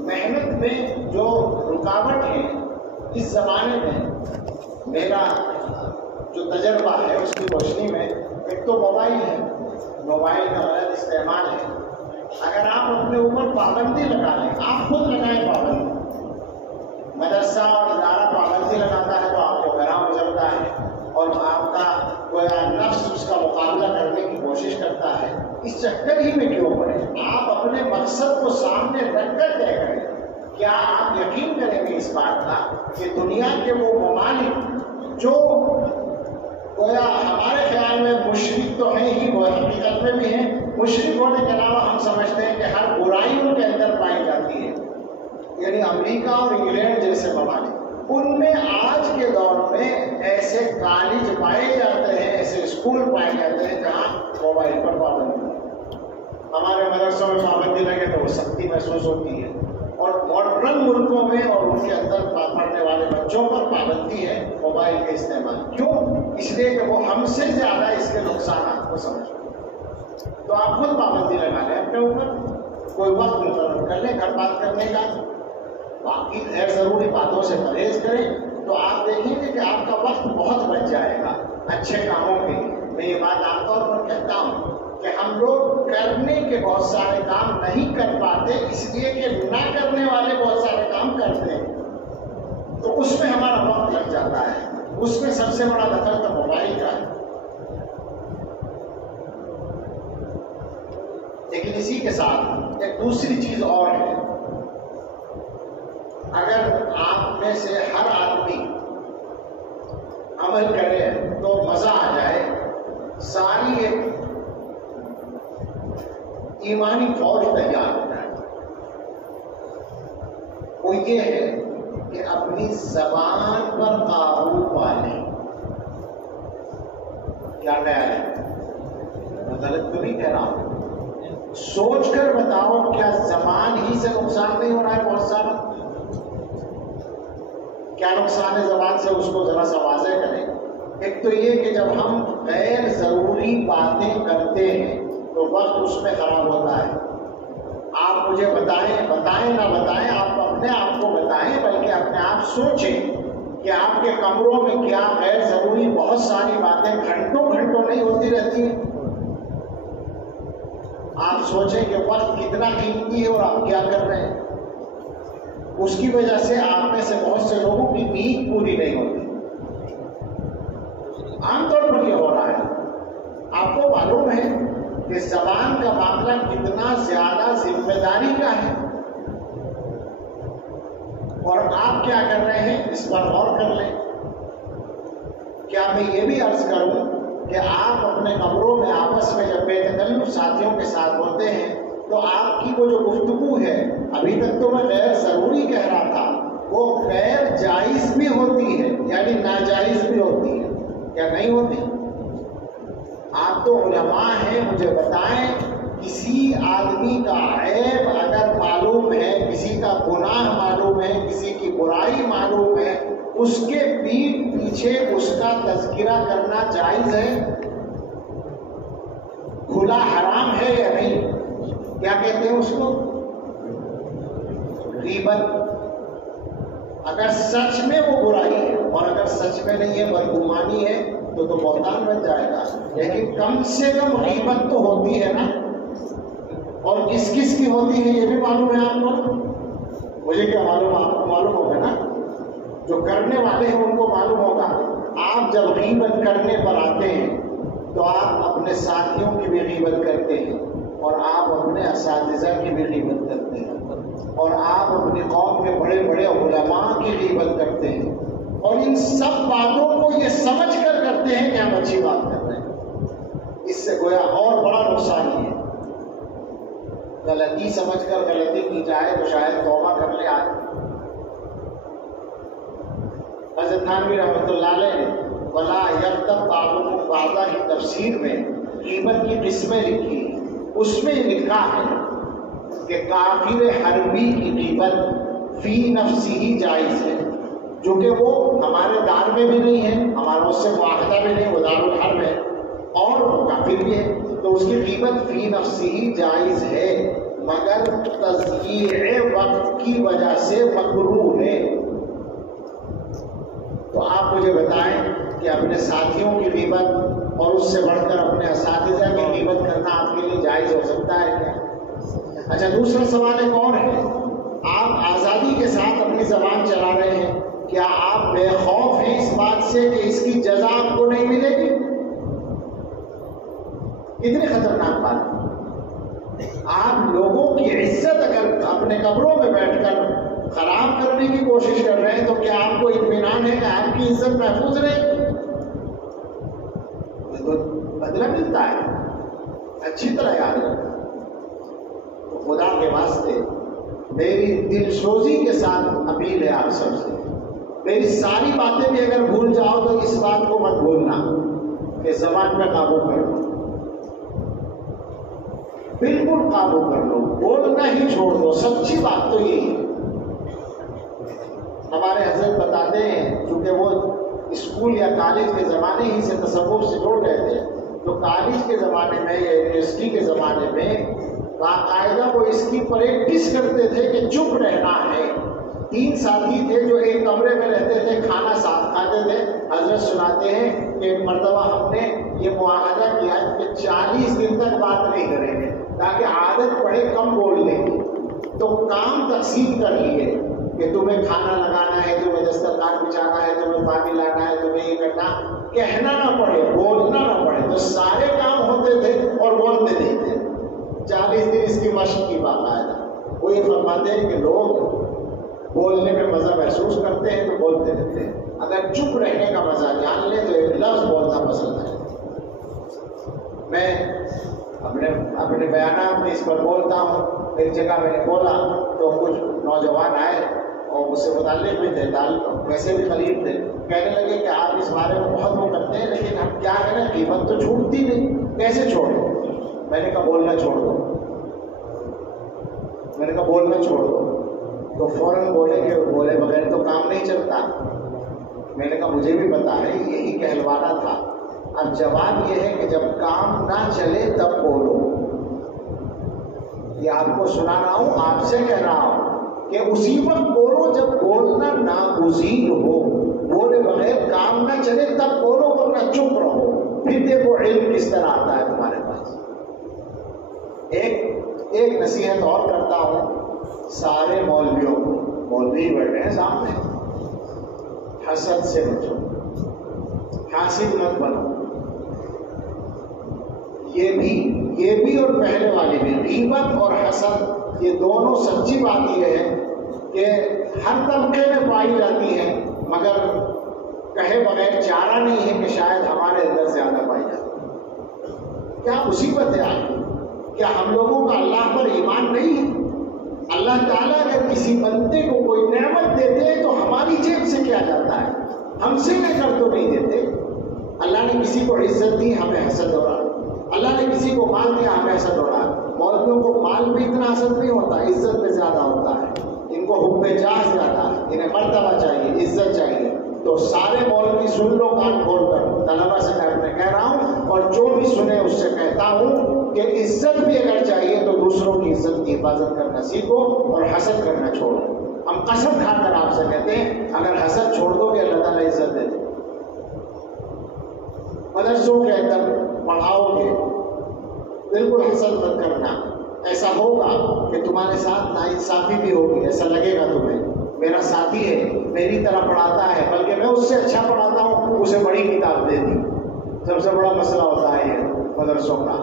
محنت میں جو رکاوٹ ہے اس زمانے میں، میرا جو تجربہ ہے اس کی روشنی میں، ایک تو موبائل ہے، موبائل کا غلط استعمال ہے۔ اگر آپ اپنے اوپر پابندی لگا لیں، آپ خود لگائیں پابندی، مدرسہ اور ادارہ پابندی لگاتا ہے تو اور آپ کا کوئی نفس اس کا مقابلہ کرنے کی کوشش کرتا ہے، اس چکر ہی میں کیوں پڑے؟ آپ اپنے مقصد کو سامنے رکھ کر طے کریں۔ کیا آپ یقین کریں گے اس بات کا کہ دنیا کے وہ ممالک جو گویا ہمارے خیال میں مشرک تو ہیں ہی، وہ حقیقت میں بھی ہیں، مشرک ہونے کے علاوہ ہم سمجھتے ہیں کہ ہر برائی ان کے اندر پائی جاتی ہے، یعنی امریکہ اور انگلینڈ جیسے ممالک، ان میں آج کے دور میں ایسے کالج پائے جاتے ہیں، ایسے اسکول پائے جاتے ہیں جہاں موبائل پر پابندی ہے۔ ہمارے مدرسوں میں پابندی لگے تو وہ سختی محسوس ہوتی ہے، اور ماڈرن ملکوں میں اور ان کے اندر پڑھنے والے بچوں پر پابندی ہے موبائل کے استعمال۔ کیوں؟ اس لیے کہ وہ ہم سے زیادہ اس کے نقصانات کو سمجھتے ہیں۔ تو آپ خود پابندی لگا لیں اپنے اوپر، کوئی وقت مقرر کر لیں گھر بات کرنے کا، باقی غیر ضروری باتوں سے پرہیز کریں، تو آپ دیکھیں گے کہ آپ کا وقت بہت بچ جائے گا اچھے کاموں کے لیے۔ میں یہ بات عام طور پر کہتا ہوں کہ ہم لوگ کرنے کے بہت سارے کام نہیں کر پاتے اس لیے کہ نہ کرنے والے بہت سارے کام کرتے ہیں، تو اس میں ہمارا وقت لگ جاتا ہے۔ اس میں سب سے بڑا دخل تو موبائل کا ہے۔ لیکن اسی کے ساتھ ایک دوسری چیز اور ہے، اگر آپ میں سے ہر آدمی عمل کرے تو مزہ آ جائے، ساری ایک ایمانی فوج تیار ہو جائے۔ وہ یہ ہے کہ اپنی زبان پر قابو پالیں۔ کیا خیال ہے؟ میں غلط تو نہیں کہہ رہا ہوں؟ سوچ کر بتاؤ، کیا زبان ہی سے نقصان نہیں ہو رہا ہے بہت سارا؟ کیا نقصان ہے زبان سے؟ اس کو ذرا سا واضح کریں۔ ایک تو یہ کہ جب ہم غیر ضروری باتیں کرتے ہیں تو وقت اس میں خراب ہوتا ہے۔ آپ مجھے بتائیں نہ بتائیں، آپ اپنے آپ کو بتائیں، بلکہ اپنے آپ سوچیں کہ آپ کے کمروں میں کیا غیر ضروری بہت ساری باتیں گھنٹوں گھنٹوں نہیں ہوتی رہتی ہیں۔ آپ سوچیں کہ وقت کتنا قیمتی ہے اور آپ کیا کر رہے ہیں۔ اس کی وجہ سے آپ میں سے بہت سے لوگوں کی نیند پوری نہیں ہوتی۔ عام طور پر یہ ہو رہا ہے۔ آپ کو معلوم ہے کہ زبان کا معاملہ کتنا زیادہ ذمہ داری کا ہے، اور آپ کیا کر رہے ہیں اس پر غور کر لیں۔ کیا میں یہ بھی عرض کروں کہ آپ اپنے کمروں میں آپس میں جب بے تکلف ساتھیوں کے ساتھ ہوتے ہیں تو آپ کی وہ جو گفتگو ہے، ابھی تک تو میں غیر ضروری کہہ رہا تھا، وہ غیر جائز بھی ہوتی ہے، یعنی ناجائز بھی ہوتی ہے، کیا نہیں ہوتی؟ آپ تو علماء ہیں، مجھے بتائیں، کسی آدمی کا عیب اگر معلوم ہے، کسی کا گناہ معلوم ہے، کسی کی برائی معلوم ہے، اس کے پیٹھ پیچھے اس کا تذکرہ کرنا جائز ہے؟ کھلا حرام ہے یا نہیں؟ کیا کہتے ہیں اس کو؟ غیبت۔ اگر سچ میں وہ برائی ہے اور اگر سچ میں نہیں ہے، بدگمانی ہے، تو بہتان بن جائے گا، لیکن کم سے کم غیبت تو ہوتی ہے نا۔ اور کس کس کی ہوتی ہے یہ بھی معلوم ہے آپ کو؟ مجھے کیا معلوم، آپ کو معلوم ہوگا نا، جو کرنے والے ہیں ان کو معلوم ہوگا۔ آپ جب غیبت کرنے پر آتے ہیں تو آپ اپنے ساتھیوں کی بھی غیبت کرتے ہیں، اور آپ اپنے اساتذہ کی بھی غیبت کرتے ہیں، اور آپ اپنی قوم کے بڑے بڑے علماء کی غیبت کرتے ہیں، اور ان سب باتوں کو یہ سمجھ کر کرتے ہیں کہ ہم اچھی بات کر رہے ہیں۔ اس سے گویا اور بڑا نقصان ہی ہے۔ غلطی سمجھ کر غلطی کی جائے تو شاید توبہ کر لے آدمی۔ حضرت تھانوی رحمۃ اللہ علیہ ولا یغتب بعضکم بعضا کی تفسیر میں غیبت کی قسمیں لکھی، اس میں یہ لکھا ہے کہ کافر حربی کی غیبت فی نفسی ہی جائز ہے، جو کہ وہ ہمارے دار میں بھی نہیں ہے، ہمارا اس سے معاہدہ بھی نہیں، وہ دار الحرب ہے اور وہ کافر بھی ہے، تو اس کی غیبت فی نفسی ہی جائز ہے، مگر تضییع وقت کی وجہ سے مکروہ ہے۔ تو آپ مجھے بتائیں کہ اپنے ساتھیوں کی غیبت اور اس سے بڑھ کر اپنے اساتذہ کی غیبت کرنا آپ کے لیے جائز ہو سکتا ہے کیا؟ اچھا، دوسرا سوال ایک اور ہے۔ آپ آزادی کے ساتھ اپنی زبان چلا رہے ہیں، کیا آپ بے خوف ہیں اس بات سے کہ اس کی جزا آپ کو نہیں ملے گی؟ کتنی خطرناک بات ہے۔ آپ لوگوں کی عزت اگر اپنے قبروں میں بیٹھ کر خراب کرنے کی کوشش کر رہے ہیں تو کیا آپ کو اطمینان ہے کہ آپ کی عزت محفوظ رہے گی؟ یہ تو بدلہ ملتا ہے، اچھی طرح یاد رکھنا۔ تو خدا کے واسطے میری دل سوزی کے ساتھ اپیل ہے آپ سب سے، میری ساری باتیں بھی اگر بھول جاؤ تو اس بات کو مت بھولنا کہ زبان پہ قابو کر لو، بالکل قابو کر لو، بولنا ہی چھوڑ دو۔ سچی بات تو یہی ہے۔ ہمارے حضرت بتاتے ہیں چونکہ وہ اسکول یا کالج کے زمانے ہی سے تصوف سے جڑ گئے تھے، تو کالج کے زمانے میں یا یونیورسٹی کے زمانے میں باقاعدہ وہ اس کی پریکٹس کرتے تھے کہ چپ رہنا ہے۔ 3 ساتھی تھے جو ایک کمرے میں رہتے تھے، کھانا ساتھ کھاتے تھے۔ حضرت سناتے ہیں کہ ایک مرتبہ ہم نے یہ معاہدہ کیا کہ 40 دن تک بات نہیں کریں گے تاکہ عادت پڑے کم بولنے کی۔ تو کام تقسیم کر لیے کہ تمہیں کھانا لگانا ہے، تمہیں دسترخوان بچھانا ہے، تمہیں پانی لانا ہے، تمہیں یہ کرنا، کہنا نہ پڑے، بولنا نہ پڑے۔ تو سارے کام ہوتے تھے اور بولتے نہیں تھے۔ 40 دن اس کی مشق کی باقاعدہ۔ وہ یہ فرماتے ہیں کہ لوگ بولنے میں مزہ محسوس کرتے ہیں تو بولتے رہتے ہیں، اگر چپ رہنے کا مزہ جان لیں تو ایک لفظ بولنا پسند ہے۔ میں اپنے بیانات میں اس پر بولتا ہوں۔ ایک جگہ میں نے بولا تو کچھ نوجوان آئے اور مجھ سے متعلق بھی تھے، ویسے بھی قریب تھے، کہنے لگے کہ آپ اس بارے میں بہت وہ کرتے ہیں لیکن ہم کیا کریں، قیمت تو چھوٹتی نہیں، کیسے چھوڑیں؟ میں نے کہا بولنا چھوڑ دو، میں نے کہا بولنا چھوڑ دو۔ تو فوراً بولے کہ بولے بغیر تو کام نہیں چلتا۔ میں نے کہا مجھے بھی پتا ہے، یہی کہلوانا تھا۔ اب جواب یہ ہے کہ جب کام نہ چلے تب بولو۔ یہ آپ کو سنا رہا ہوں، آپ سے کہہ رہا ہوں کہ اسی وقت بولو جب بولنا ناگزیر ہو۔ بولے بغیر کام نہ چلے تب بولو، ورنہ چپ رہو۔ پھر دیکھو علم کس طرح آتا ہے تمہارے پاس۔ ایک نصیحت اور کرتا ہوں سارے مولویوں کو، مولوی بیٹھے ہیں سامنے، حسد سے بچو، حاسد مت بنو۔ یہ بھی اور پہلے والی بھی، غیبت اور حسد، یہ دونوں سچی بات یہ ہے کہ ہر طبقے میں پائی جاتی ہے، مگر کہے بغیر چارہ نہیں ہے کہ شاید ہمارے اندر زیادہ پائی جاتی ہے۔ کیا مصیبت ہے آج؟ کیا ہم لوگوں کا اللہ پر ایمان نہیں ہے؟ اللہ تعالیٰ اگر کسی بندے کو کوئی نعمت دیتے ہیں تو ہماری جیب سے کیا جاتا ہے، ہم سے لے کر تو نہیں دیتے۔ اللہ نے کسی کو عزت دی، ہمیں حسد ہو رہا۔ اللہ نے کسی کو مال دیا، ہمیں حسد ہو رہا۔ مولویوں کو مال میں اتنا حسد نہیں ہوتا، عزت میں زیادہ ہوتا ہے۔ ان کو حب جاہ زیادہ ہے، انہیں مرتبہ چاہیے، عزت چاہیے۔ تو سارے مولوی سن لو کان کھول کر، طلبا سے میں کہہ رہا ہوں اور جو بھی سنے اس سے کہتا ہوں کہ عزت بھی اگر چاہیے تو دوسروں کی عزت کی حفاظت کرنا سیکھو اور حسد کرنا چھوڑو۔ ہم قسم کھا کر آپ سے کہتے ہیں اگر حسد چھوڑ دو گے اللہ تعالیٰ عزت دے دے۔ مدرسوں کے اندر پڑھاؤ گے بالکل حسد مت کرنا۔ ایسا ہوگا کہ تمہارے ساتھ ناانصافی بھی ہوگی، ایسا لگے گا تمہیں میرا ساتھی ہے، میری طرح پڑھاتا ہے، بلکہ میں اس سے اچھا پڑھاتا ہوں، اسے بڑی کتاب دے دی۔ سب سے بڑا مسئلہ ہوتا ہے یہ مدرسوں کا۔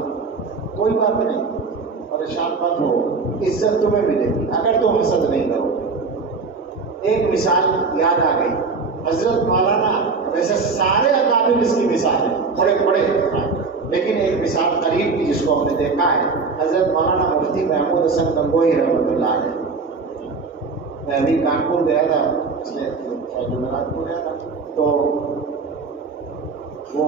کوئی بات نہیں، پریشان مت ہو، عزت تمہیں ملے گی اگر تم حسد نہیں کرو گے۔ ایک مثال یاد آ گئی، حضرت مولانا، ویسے سارے اکابر اس کی مثال ہے، بڑے بڑے، لیکن ایک مثال قریب کی جس کو ہم نے دیکھا ہے، حضرت مولانا مفتی محمود حسن گنگوئی رحمۃ اللہ علیہ۔ میں ابھی کانپور گیا تھا، اس لیے جمعرات کو گیا تھا، تو وہ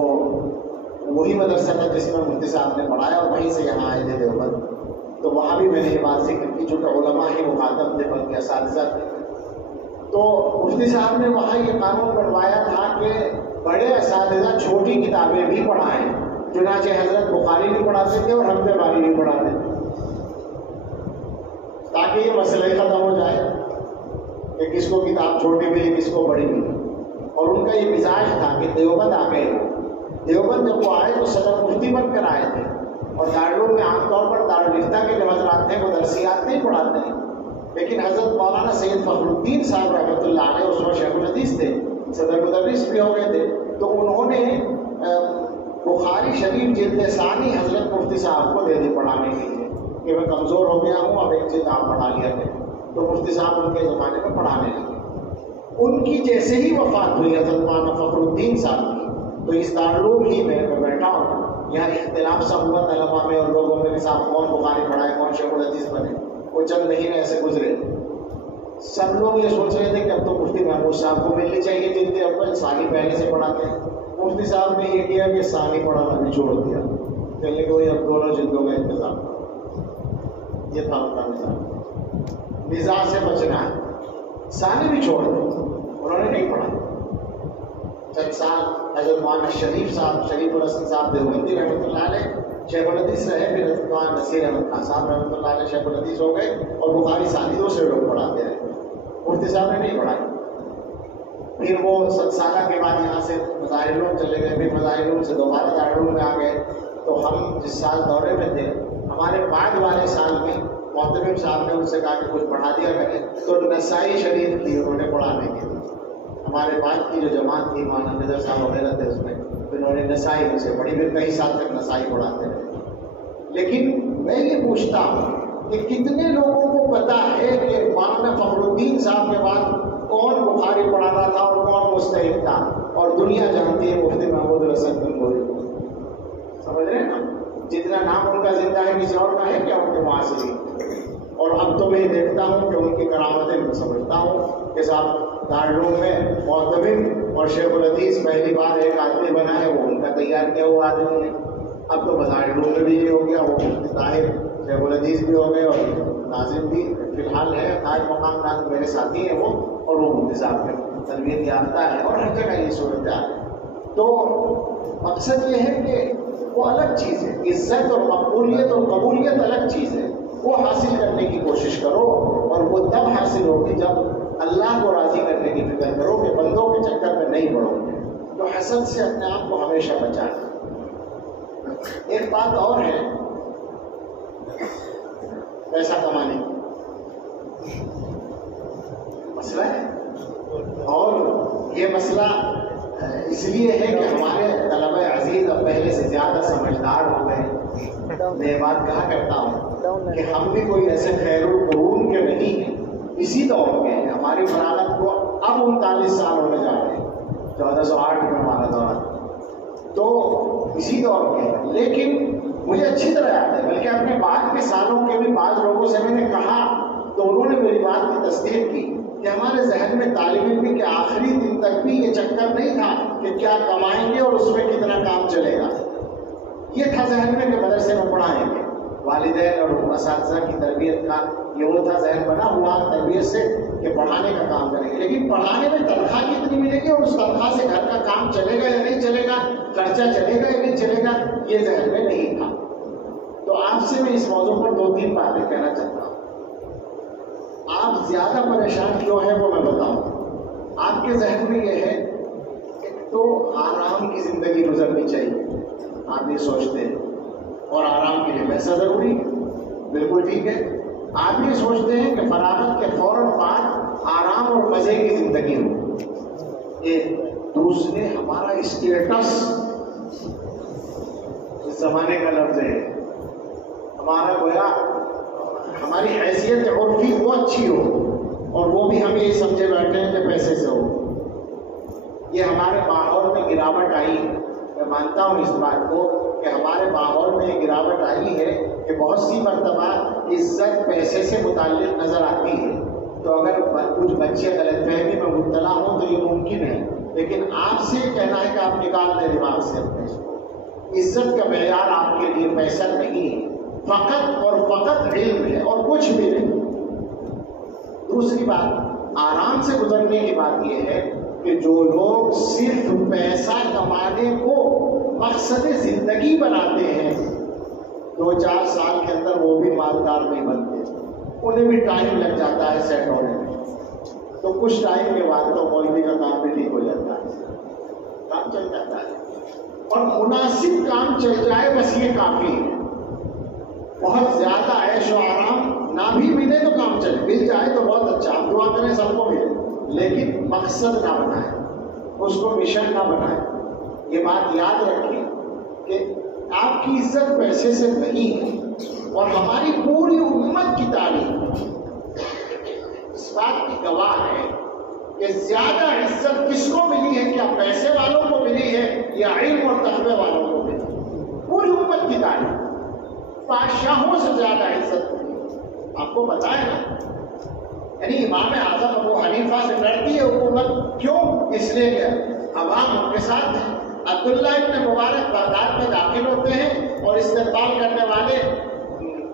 وہی مدرسہ تھا جس میں مفتی صاحب نے پڑھایا اور وہیں سے یہاں آئے تھے دیوبند۔ تو وہاں بھی میں نے یہ بات ذکر کی، چونکہ علماء ہی مخاطب تھے بلکہ اساتذہ تھے۔ تو مفتی صاحب نے وہاں یہ قانون بنوایا تھا کہ بڑے اساتذہ چھوٹی کتابیں بھی پڑھائیں، چنانچہ حضرت بخاری بھی پڑھاتے تھے اور حمد باری بھی پڑھاتے تھے، تاکہ یہ مسئلہ ختم ہو جائے کہ کس کو کتاب چھوٹی ملی کس کو بڑی ملی۔ اور ان کا یہ مزاج تھا کہ دیوبند آ گئے، دیوبند جب وہ آئے تو صدر مفتی بن کر آئے تھے، اور دارالعلوم میں عام طور پر دارالفتہ کے جو حضرات ہیں وہ درسیات نہیں پڑھاتے ہیں، لیکن حضرت مولانا سید فخر الدین صاحب رحمۃ اللہ علیہ اس وقت شیخ الحدیث تھے، صدر مدرس بھی ہو گئے تھے، تو انہوں نے بخاری شریف جلد ثانی حضرت مفتی صاحب کو دے دی پڑھانے کے لیے کہ میں کمزور ہو گیا ہوں، اب ایک جلد آپ پڑھا لیا کریں۔ تو مفتی صاحب ان کے زمانے میں پڑھانے لگے۔ ان کی جیسے ہی وفات ہوئی حضرت مولانا فخر الدین صاحب کی، تو اس دارالعلوم ہی میں بیٹھا ہوں، یہاں اختلاف سا ہوا طلبا میں اور لوگوں میں کہ صاحب کون بخاری پڑھائے، کون شیخ الحدیث بنے۔ وہ چند مہینے ایسے گزرے، سب لوگ یہ سوچ رہے تھے کہ اب تو مفتی محمود صاحب کو ملنی چاہیے جلد اول، ثانی پہلے سے پڑھاتے ہیں۔ مفتی صاحب نے یہ کیا کہ ثانی پڑھانا بھی چھوڑ دیا، کہنے کہ وہی اب دونوں جلدوں کا انتظام کرو۔ یہ تھا ان کا مزاج سے بچنا ہے، ثانی بھی چھوڑ دیا، انہوں نے نہیں پڑھا۔ چند سال حضرت مولانا شریف صاحب، شریف الحسن صاحب دیوبندی رحمۃ اللہ علیہ شیخ الحدیث رہے، پھر حضرت مولانا نصیر احمد خان صاحب رحمۃ اللہ علیہ شیخ الحدیث ہو گئے، اور بخاری ثانی دوسرے لوگ پڑھاتے رہے، مفتی صاحب نے نہیں پڑھائی۔ پھر وہ 7 سالہ کے بعد یہاں سے مظاہر علوم چلے گئے، پھر مظاہر علوم سے دوبارہ دارالعلوم میں آ گئے۔ تو ہم جس سال دورے میں تھے، ہمارے بعد والے سال میں محتمم صاحب نے ان سے کہا کہ کچھ پڑھا دیا کریں، تو نسائی شریف تھی انہوں نے پڑھانے کے لیے۔ ہمارے بعد کی جو جماعت تھی، مولانا نظر صاحب وغیرہ تھے، اس میں پھر انہوں نے نسائی ان سے پڑھی، پھر کئی سال تک نسائی پڑھاتے رہے۔ لیکن میں یہ پوچھتا ہوں کہ کتنے لوگوں کو پتا ہے کہ مولانا فخر الدین صاحب کے بعد کون بخاری پڑھاتا تھا اور کون مستحق تھا؟ اور دنیا جانتی ہے مفتی محمود الحسن گنگوہی کو، سمجھ رہے ہیں نا؟ جتنا نام ان کا زندہ ہے کسی اور کا ہے کیا ان کے معاصرین؟ اور اب تو میں دیکھتا ہوں کہ ان کی کرامتیں میں سمجھتا ہوں کہ صاحب دارالعلوم میں محتمم اور شیخ الحدیث پہلی بار ایک آدمی بنا ہے، وہ ان کا تیار کیا ہوا آدمی ہے۔ اب تو مظاہر علوم میں بھی یہ ہو گیا، وہ مفتی طاہر شیخ الحدیث بھی ہو گئے، اور ناظم بھی فی الحال ہے، قائد مقام ناظم میرے ساتھی ہیں وہ، اور وہ مفتی صاحب کے تربیت یافتہ ہے، اور ہر جگہ یہ صورتحال ہے۔ تو مقصد یہ ہے کہ وہ الگ چیز ہے، عزت اور مقبولیت اور قبولیت الگ چیز ہے، وہ حاصل کرنے کی کوشش کرو، اور وہ تب حاصل ہوگی جب اللہ کو راضی کرنے کی فکر کرو کہ بندوں کے چکر میں نہیں پڑو گے۔ تو حسد سے اپنے آپ کو ہمیشہ بچانا۔ ایک بات اور ہے پیسہ کمانے کی مسئلہ ہے، اور یہ مسئلہ اس لیے ہے کہ ہمارے طلبہ عزیز اب پہلے سے زیادہ سمجھدار ہو گئے۔ میں یہ بات کہا کرتا ہوں کہ ہم بھی کوئی ایسے خیر القرون کے نہیں ہیں، اسی دور کے ہیں۔ ہماری فراغت کو اب 39 سال ہونے جا رہے ہیں، 1408 میں ہمارا دور، تو اسی دور کے ہیں۔ لیکن مجھے اچھی طرح یاد ہے، بلکہ اپنے بعد کے سالوں کے بھی بعض لوگوں سے میں نے کہا تو انہوں نے میری بات کی تصدیق کی کہ ہمارے ذہن میں طالب علم کے آخری دن تک بھی یہ چکر نہیں تھا کہ کیا کمائیں گے اور اس میں کتنا کام چلے گا۔ یہ تھا ذہن میں کہ مدرسے میں پڑھائیں گے، والدین اور اساتذہ کی تربیت کا یہ وہ تھا ذہن بنا ہوا تربیت سے کہ پڑھانے کا کام کریں گے، لیکن پڑھانے میں تنخواہ کتنی ملے گی اور اس تنخواہ سے گھر کا کام چلے گا یا نہیں چلے گا، خرچہ چلے گا یا نہیں چلے گا، یہ ذہن میں نہیں تھا۔ تو آپ سے میں اس موضوع پر 2-3 باتیں کہنا چاہتا ہوں۔ آپ زیادہ پریشان کیوں ہیں وہ میں بتاؤں۔ آپ کے ذہن میں یہ ہے ایک تو آرام کی زندگی گزرنی چاہیے، آپ یہ سوچتے ہیں، اور آرام کے لیے پیسہ ضروری ہے، بالکل ٹھیک ہے۔ آپ یہ سوچتے ہیں کہ فراغت کے فوراً بعد آرام اور مزے کی زندگی ہو۔ ایک دوسرے ہمارا اسٹیٹس اس زمانے کا لفظ ہے، ہمارا گویا ہماری حیثیت عرفی وہ اچھی ہو، اور وہ بھی ہم یہی سمجھے بیٹھے ہیں کہ پیسے سے ہو۔ یہ ہمارے ماحول میں گراوٹ آئی ہے، میں مانتا ہوں اس بات کو کہ ہمارے ماحول میں یہ گراوٹ آئی ہے کہ بہت سی مرتبہ عزت پیسے سے متعلق نظر آتی ہے۔ تو اگر کچھ بچے غلط فہمی میں مبتلا ہوں تو یہ ممکن ہے، لیکن آپ سے کہنا ہے کہ آپ نکال دیں دماغ سے اپنے اس کو۔ عزت کا معیار آپ کے لیے پیسہ نہیں ہے، فقط اور فقط علم ہے، اور کچھ بھی نہیں۔ دوسری بات، آرام سے گزرنے کی بات یہ ہے کہ جو لوگ صرف پیسہ کمانے کو مقصد زندگی بناتے ہیں، 2-4 سال کے اندر وہ بھی مالدار نہیں بنتے، انہیں بھی ٹائم لگ جاتا ہے سیٹ ہونے میں۔ تو کچھ ٹائم کے بعد تو مولوی کا کام بھی ٹھیک ہو جاتا ہے، کام چل جاتا ہے، اور مناسب کام چل جائے بس یہ کافی ہے۔ بہت زیادہ عیش و آرام نہ نہ بھی ملے تو کام چلے، مل جائے تو بہت اچھا، ہم دعا کریں سب کو ملے، لیکن مقصد نہ بنائیں، اس کو مشن نہ بنائیں۔ یہ بات یاد رکھیں کہ آپ کی عزت پیسے سے نہیں ہے، اور ہماری پوری امت کی تاریخ اس بات کی گواہ ہے کہ زیادہ عزت کس کو ملی ہے؟ کیا پیسے والوں کو ملی ہے یا علم اور تقوی والوں کو ملی؟ پوری امت کی تاریخ بادشاہوں سے زیادہ عزت ملی۔ آپ کو پتا ہے نا، یعنی امام اعظم ابو حنیفہ سے ڈرتی ہے حکومت، کیوں؟ اس لیے کہ عوام ان کے ساتھ ہے۔ عبداللہ ابن مبارک بغداد میں داخل ہوتے ہیں اور استقبال کرنے والے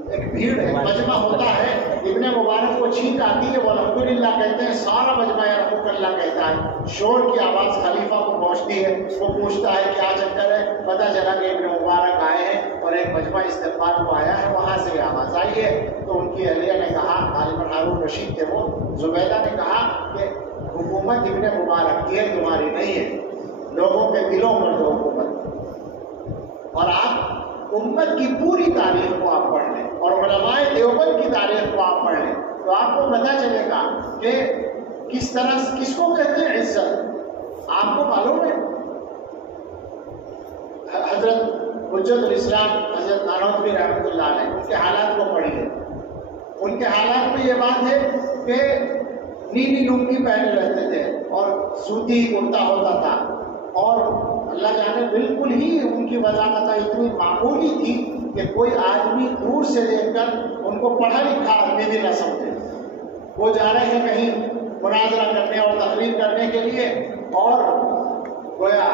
ایک بھیڑ ہے، مجمع ہوتا ہے، ابن مبارک کو چھینک آتی ہے، وہ الحمدللہ کہتے ہیں، سارا مجمع رحمک اللہ کہتا ہے، شور کی آواز خلیفہ کو پہنچتی ہے، وہ پوچھتا ہے کیا چکر ہے، پتہ چلا کہ ابن مبارک آئے ہیں اور ایک مجمع استقبال کو آیا ہے، وہاں سے آواز آئی ہے۔ تو ان کی اہلیہ نے کہا، غالباً ہارون رشید تھے وہ، زبیدہ نے کہا کہ حکومت ابن مبارک کی ہے، تمہاری نہیں ہے، لوگوں کے دلوں پر جو حکومت۔ اور آپ امت کی پوری تاریخ کو آپ پڑھ لیں اور علماء دیوبند کی تاریخ کو آپ پڑھ لیں تو آپ کو پتہ چلے گا کہ کس طرح، کس کو کہتے ہیں عزت۔ آپ کو معلوم ہے حضرت حجت الاسلام حضرت نانوتوی رحمۃ اللہ علیہ، ان کے حالات کو پڑھیے، ان کے حالات میں یہ بات ہے کہ نیلی لنگی پہنے رہتے تھے اور سوتی کرتا ہوتا تھا، اور اللہ جانے بالکل ہی ان کی وضاحت اتنی معمولی تھی کہ کوئی آدمی دور سے دیکھ کر ان کو پڑھا لکھا آدمی بھی نہ سمجھے۔ وہ جا رہے ہیں کہیں مناظرہ کرنے اور تقریر کرنے کے لیے، اور گویا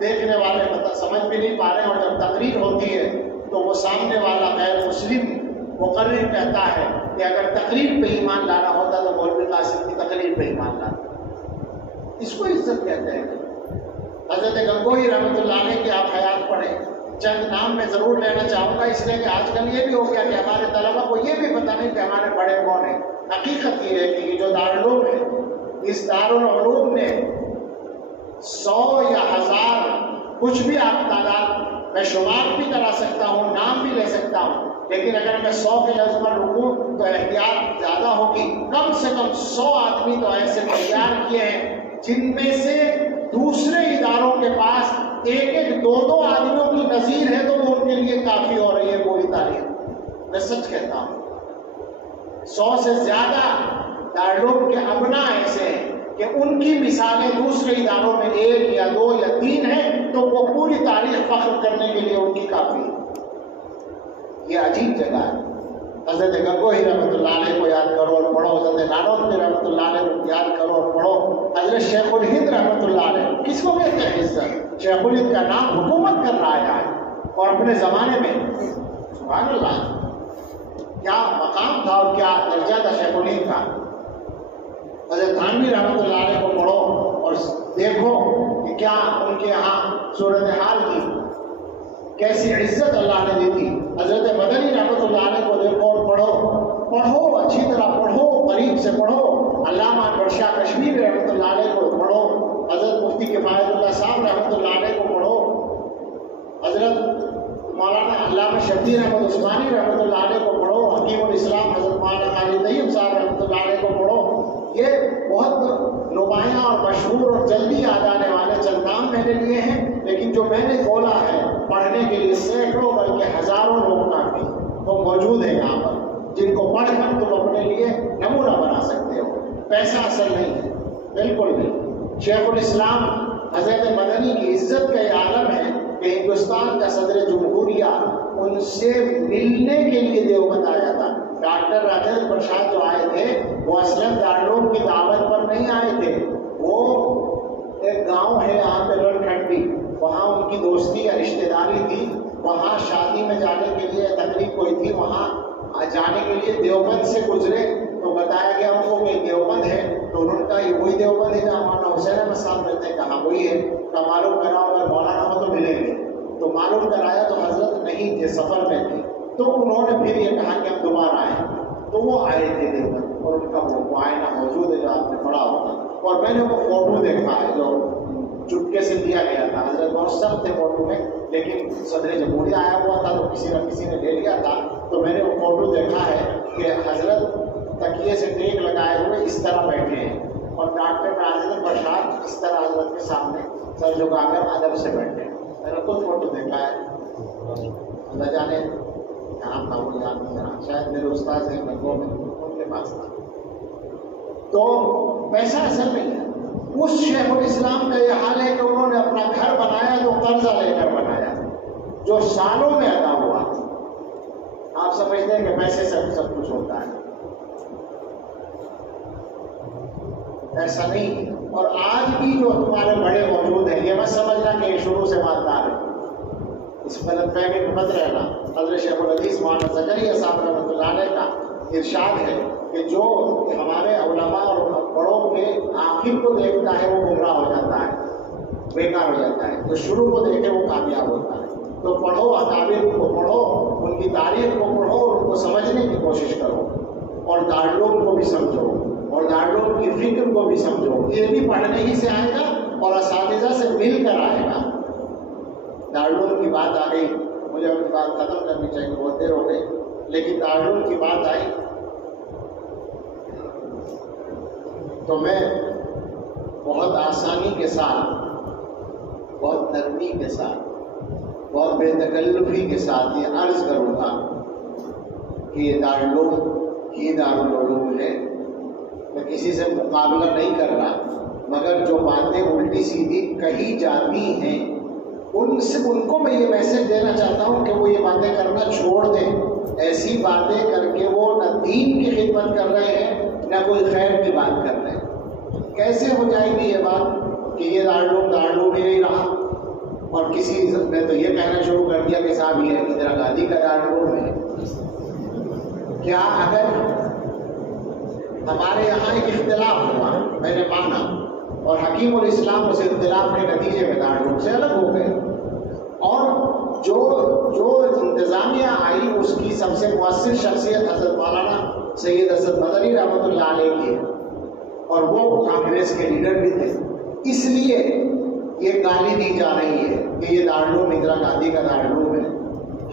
دیکھنے والے سمجھ بھی نہیں پا رہے، اور جب تقریر ہوتی ہے تو وہ سامنے والا غیر مسلم مقرر کہتا ہے کہ اگر تقریر پہ ایمان لانا ہوتا تو مولوی قاسم کی تقریر پہ ایمان لانا۔ اس کو عزت کہتے ہیں۔ حضرت گنگوہی رحمۃ اللہ علیہ کی آپ حیات پڑھیں، چند نام میں ضرور لینا چاہوں گا، اس لیے کہ آج کل یہ بھی ہو گیا کہ ہمارے طلبہ کو یہ بھی پتہ نہیں کہ ہمارے بڑے کون ہیں۔ حقیقت یہ ہے کہ یہ جو دارالعلوم ہے، اس دارالعلوم نے 100 یا 1000 کچھ بھی آپ تعداد میں شمار بھی کرا سکتا ہوں، نام بھی لے سکتا ہوں، لیکن اگر میں 100 کے لفظ پر رکوں تو احتیاط زیادہ ہوگی۔ کم سے کم 100 آدمی تو ایسے تیار کیے ہیں جن میں سے دوسرے اداروں کے پاس ایک ایک 2 آدمیوں کی نظیر ہے تو وہ ان کے لیے کافی ہو رہی ہے پوری تاریخ۔ میں سچ کہتا ہوں 100 سے زیادہ دارالعلوم کے ابنا ایسے ہیں کہ ان کی مثالیں دوسرے اداروں میں 1 یا 2 یا 3 ہیں تو وہ پوری تاریخ فخر کرنے کے لیے ان کی کافی ہے۔ یہ عجیب جگہ ہے۔ حضرت گنگوہی رحمۃ اللہ علیہ کو یاد کرو اور پڑھو، حضرت نانوتوی رحمۃ اللہ علیہ کو یاد کرو اور پڑھو، حضرت شیخ الہند رحمۃ اللہ علیہ، کس کو کہتے ہیں عزت؟ شیخ الہند کا نام حکومت کر رہا ہے اور اپنے زمانے میں سبحان اللہ کیا مقام تھا اور کیا درجہ تھا شیخ الہند کا۔ حضرت تھانوی رحمۃ اللہ علیہ کو پڑھو اور دیکھو کہ کیا ان کے یہاں صورتحال کی، کیسی عزت اللہ نے دی تھی۔ حضرت مدنی رحمۃ اللہ علیہ کو دیکھو اور پڑھو اچھی طرح پڑھو، قریب سے پڑھو۔ علامہ انور شاہ کشمیری رحمۃ اللہ علیہ کو پڑھو، حضرت مفتی کفایت اللہ صاحب رحمۃ اللہ علیہ کو پڑھو، حضرت مولانا علامہ شبیر احمد عثمانی رحمۃ اللہ علیہ کو پڑھو، حکیم الاسلام حضرت مولانا خالد طیب صاحب رحمۃ اللہ علیہ کو پڑھو۔ یہ بہت نمایاں اور مشہور اور جلدی یاد آنے والے چند نام میں نے لیے ہیں، لیکن جو میں نے کھولا ہے پڑھنے کے لیے سینکڑوں بلکہ ہزاروں لوگ کافی وہ موجود ہیں یہاں پر، جن کو پڑھ کر تم اپنے لیے نمونہ بنا سکتے ہو۔ پیسہ اصل نہیں ہے، بالکل نہیں۔ شیخ الاسلام حضرت مدنی کی عزت کا یہ عالم ہے کہ ہندوستان کا صدر جمہوریہ ان سے ملنے کے لیے دیوبند آیا تھا۔ ڈاکٹر راجندر پرساد جو آئے تھے وہ اصلاً دارالعلوم کی دعوت پر نہیں آئے تھے، وہ ایک گاؤں ہے یہاں پہ لڑکھنڈی، وہاں ان کی دوستی یا رشتہ داری تھی، وہاں شادی میں جانے کے لیے تقریب کوئی تھی، وہاں جانے کے لیے دیوبند سے گزرے تو بتایا گیا ان کو کہ دیوبند ہے، تو انہوں نے کہا یہ وہی دیوبند ہے جہاں مولانا حسین احمد صاحب رہتے ہیں، کہاں وہی ہے، کا معلوم کراؤ اگر مولانا ہو تو ملیں گے۔ تو معلوم کرایا تو حضرت نہیں تھے، سفر میں تھے، تو انہوں نے پھر یہ کہا کہ ہم دوبارہ آئیں، تو وہ آئے تھے دیوبند، اور ان کا وہ معائنہ موجود ہے جو آپ نے پڑھا ہوگا، اور میں نے وہ فوٹو دیکھا ہے جو چپکے سے دیا گیا تھا۔ حضرت بہت سخت تھے فوٹو میں، لیکن صدر جمہوریہ آیا ہوا تھا تو کسی نہ کسی نے لے لیا تھا، تو میں نے وہ فوٹو دیکھا ہے کہ حضرت تکیے سے ٹیک لگائے ہوئے اس طرح بیٹھے ہیں اور ڈاکٹر حضرت بشار اس طرح حضرت کے سامنے سر جھکا کر ادب سے بیٹھے ہیں. میں نے خود فوٹو دیکھا ہے. اللہ جانے کہاں تھا وہ یاد نہیں رہا, شاید میرے استاد ہیں لگوں میں ان کے پاس تھا. تو پیسہ اصل نہیں ہے. اس شیخ الاسلام کا یہ حال ہے کہ انہوں نے اپنا گھر بنایا تو قرضہ لے کر بنایا, جو سالوں میں ادا ہوا. آپ سمجھتے ہیں کہ پیسے سے سب کچھ ہوتا ہے, ایسا نہیں. اور آج بھی جو تمہارے بڑے موجود ہیں, یہ مت سمجھنا کہ یہ شروع سے مالدار ہے, اس غلط فہمی میں مت رہنا. حضرت شیخ الحدیث مولانا زکریا صاحب رحمۃ اللہ علیہ کا ارشاد ہے کہ جو ہمارے علماء اور بڑوں کے آخر کو دیکھتا ہے وہ گمراہ ہو جاتا ہے, بیکار ہو جاتا ہے. جو شروع کو دیکھے وہ کامیاب ہوتا ہے. تو پڑھو, اکابر کو پڑھو, ان کی تاریخ کو پڑھو, ان کو سمجھنے کی کوشش کرو, اور دارالعلوم کو بھی سمجھو, اور دارالعلوم کی فکر کو بھی سمجھو. یہ بھی پڑھنے ہی سے آئے گا اور اساتذہ سے مل کر آئے گا. دارالعلوم کی بات آ گئی, مجھے اپنی بات ختم کرنی چاہیے, بہت دیر ہو گئی, لیکن دارالعلوم کی بات آئی تو میں بہت آسانی کے ساتھ, بہت نرمی کے ساتھ, بہت بے تکلفی کے ساتھ یہ عرض کروں گا کہ یہ دارالعلوم ہی دارالعلوم ہے. میں کسی سے مقابلہ نہیں کر رہا, مگر جو باتیں الٹی سیدھی کہی جاتی ہیں ان کو میں یہ میسج دینا چاہتا ہوں کہ وہ یہ باتیں کرنا چھوڑ دیں. ایسی باتیں کر کے وہ نہ دین کی خدمت کر رہے ہیں نہ کوئی خیر کی بات کر رہے ہیں. کیسے ہو جائے گی یہ بات کہ یہ دارالعلوم ہی نہیں رہا, اور کسی نے تو یہ کہنا شروع کر دیا کہ صاحب یہ اندرا گاندھی کا دارالعلوم ہے. کیا اگر ہمارے یہاں ایک اختلاف ہوا, میں نے مانا, اور حکیم الاسلام اس اختلاف کے نتیجے میں دارالعلوم سے الگ ہو گئے, اور جو انتظامیہ آئی اس کی سب سے مؤثر شخصیت حضرت مولانا سید اسد مدنی رحمۃ اللہ علیہ کی, اور وہ کانگریس کے لیڈر بھی تھے. اس لیے یہ گالی دی جا رہی ہے کہ یہ دارالعلوم اندرا گاندھی کا دارالعلوم ہے.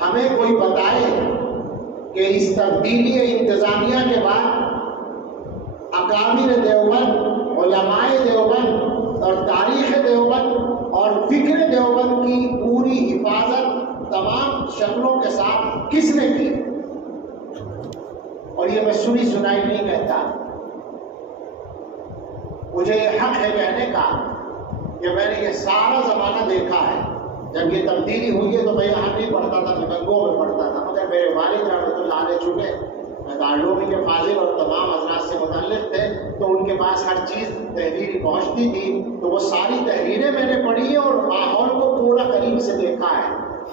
ہمیں کوئی بتائے کہ اس تبدیلی انتظامیہ کے بعد اکابر دیوبند, علماء دیوبند اور تاریخ دیوبند اور فکر دیوبند کی پوری حفاظت تمام شکلوں کے ساتھ کس نے کی. اور یہ میں سنی سنائی نہیں کہتا, مجھے یہ حق ہے کہنے کا کہ میں نے یہ سارا زمانہ دیکھا ہے. جب یہ تبدیلی ہوئی ہے تو میں یہاں نہیں پڑھتا تھا, میں گنگوں میں پڑھتا تھا, مگر میرے والد رحمۃ اللہ علیہ چکے دارالعلوم کے فاضل اور تمام حضرات سے متعلق تھے, تو ان کے پاس ہر چیز تحریر پہنچتی تھی, تو وہ ساری تحریریں میں نے پڑھی ہیں اور ماحول کو پورا قریب سے دیکھا ہے.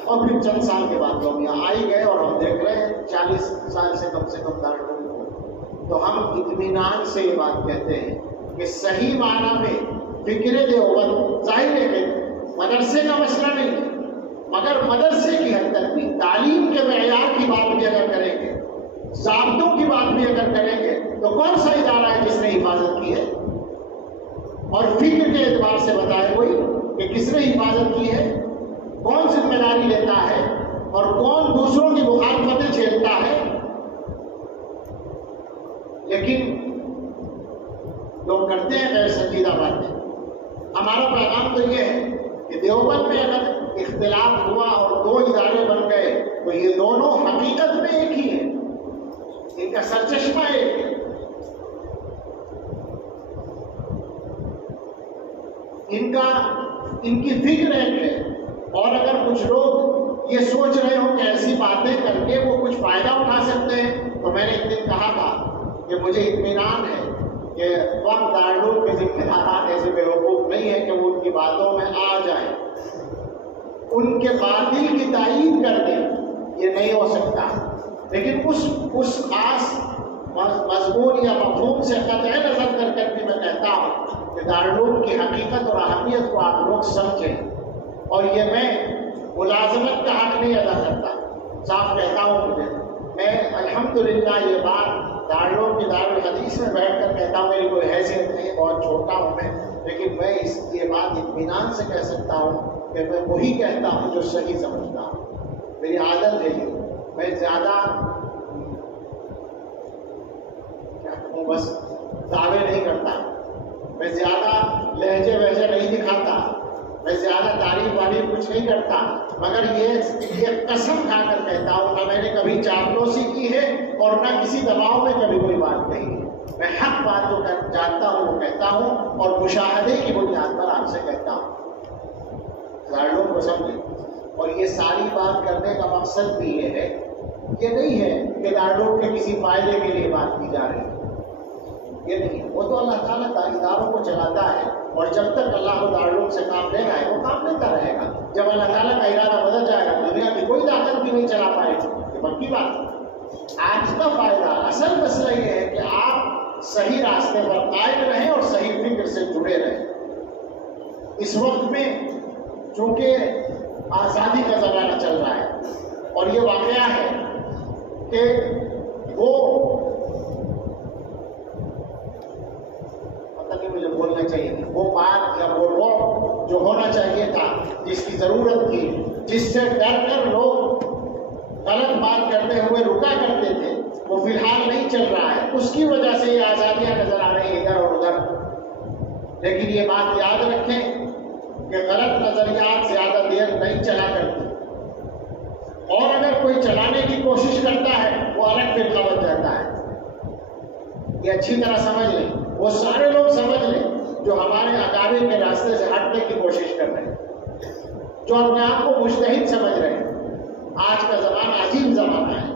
اور پھر چند سال کے بعد لوگ یہاں آئی گئے اور ہم دیکھ رہے ہیں 40 سال سے کم دارالعلوم کو. تو ہم اطمینان سے یہ بات کہتے ہیں کہ صحیح معنی میں فکر دیوبند ظاہر ہے کہ مدرسے کا مسئلہ نہیں ہے, مگر مدرسے کی حد تک بھی تعلیم کے معیار کی بات بھی اگر کریں گے, ضابطوں کی بات بھی اگر کریں گے, تو کون سا ادارہ ہے جس نے حفاظت کی ہے, اور فکر کے اعتبار سے بتائے کوئی کہ کس نے حفاظت کی ہے, کون ذمہ داری لیتا ہے, اور کون دوسروں کی مخالفتیں جھیلتا ہے. لیکن لوگ کرتے ہیں غیر سنجیدہ باتیں. ہمارا پیغام تو یہ ہے کہ دیوبند میں اگر اختلاف ہوا اور دو ادارے بن گئے تو یہ دونوں حقیقت میں ایک ہی ہیں, ان کا سرچشمہ ایک ہے, ان کی فکر ایک ہے. اور اگر کچھ لوگ یہ سوچ رہے ہو کہ ایسی باتیں کر کے وہ کچھ فائدہ اٹھا سکتے ہیں, تو میں نے ایک دن کہا تھا کہ مجھے اطمینان ہے کہ وقت دارالعلوم کے ذمہ داران ایسے بے وقوف نہیں ہے کہ وہ ان کی باتوں میں آ جائیں, ان کے باطل کی تائید کر دیں, یہ نہیں ہو سکتا. لیکن اس خاص مضمون یا مفہوم سے قطع نظر کر کے بھی میں کہتا ہوں کہ دارالعلوم کی حقیقت اور اہمیت کو آپ لوگ سمجھیں. اور یہ میں ملازمت کا حق نہیں ادا کرتا, صاف کہتا ہوں. مجھے میں الحمدللہ یہ بات دارالعلوم کی دارالحدیث میں بیٹھ کر کہتا ہوں, میری کوئی حیثیت نہیں, بہت چھوٹا ہوں میں, لیکن میں یہ بات اطمینان سے کہہ سکتا ہوں کہ میں وہی کہتا ہوں جو صحیح سمجھتا ہوں. میری عادت ہے یہ, میں زیادہ بس دعوے نہیں کرتا، میں زیادہ لہجے وہجے نہیں دکھاتا، میں زیادہ تعریف وارف کچھ نہیں کرتا، مگر یہ قسم کھا کر کہتا ہوں نہ میں نے کبھی چاپلوسی کی ہے اور نہ کسی دباؤ میں کبھی کوئی بات کہی ہے۔ میں حق بات جو جانتا ہوں وہ کہتا ہوں اور مشاہدے کی بنیاد پر آپ سے کہتا ہوں۔ لوگ کو سمجھیں، اور یہ ساری بات کرنے کا مقصد بھی یہ ہے، یہ نہیں ہے کہ دارالعلوم کے کسی فائدے کے لیے بات کی جا رہی ہے، یہ نہیں ہے۔ وہ تو اللہ تعالیٰ اداروں کو چلاتا ہے، اور جب تک اللہ کو دارالعلوم سے کام لے رہا ہے وہ کام لیتا رہے گا۔ جب اللہ تعالیٰ کا ارادہ بدل جائے گا دنیا کی کوئی طاقت بھی نہیں چلا پائے گی، یہ پکی بات ہے۔ آج کا فائدہ، اصل مسئلہ یہ ہے کہ آپ صحیح راستے پر قائم رہیں اور صحیح فکر سے جڑے رہیں۔ اس وقت میں چونکہ آزادی کا زمانہ چل رہا ہے اور یہ واقعہ ہے کہ وہ مطلب کہ مجھے بولنا چاہیے تھا، وہ بات یا وہ روک جو ہونا چاہیے تھا، جس کی ضرورت تھی، جس سے ڈر کر لوگ غلط بات کرتے ہوئے رکا کرتے تھے، وہ فی الحال نہیں چل رہا ہے۔ اس کی وجہ سے یہ آزادیاں نظر آ رہی ہیں ادھر اور ادھر۔ لیکن یہ بات یاد رکھیں کہ غلط نظریات زیادہ دیر نہیں چلا کرتی، اور اگر کوئی چلانے کی کوشش کرتا ہے وہ الگ فرقہ بن جاتا ہے۔ یہ اچھی طرح سمجھ لیں، وہ سارے لوگ سمجھ لیں جو ہمارے اکابر کے راستے سے ہٹنے کی کوشش کر رہے ہیں، جو اپنے آپ کو مجتہد سمجھ رہے ہیں۔ آج کا زمانہ عجیب زمانہ ہے۔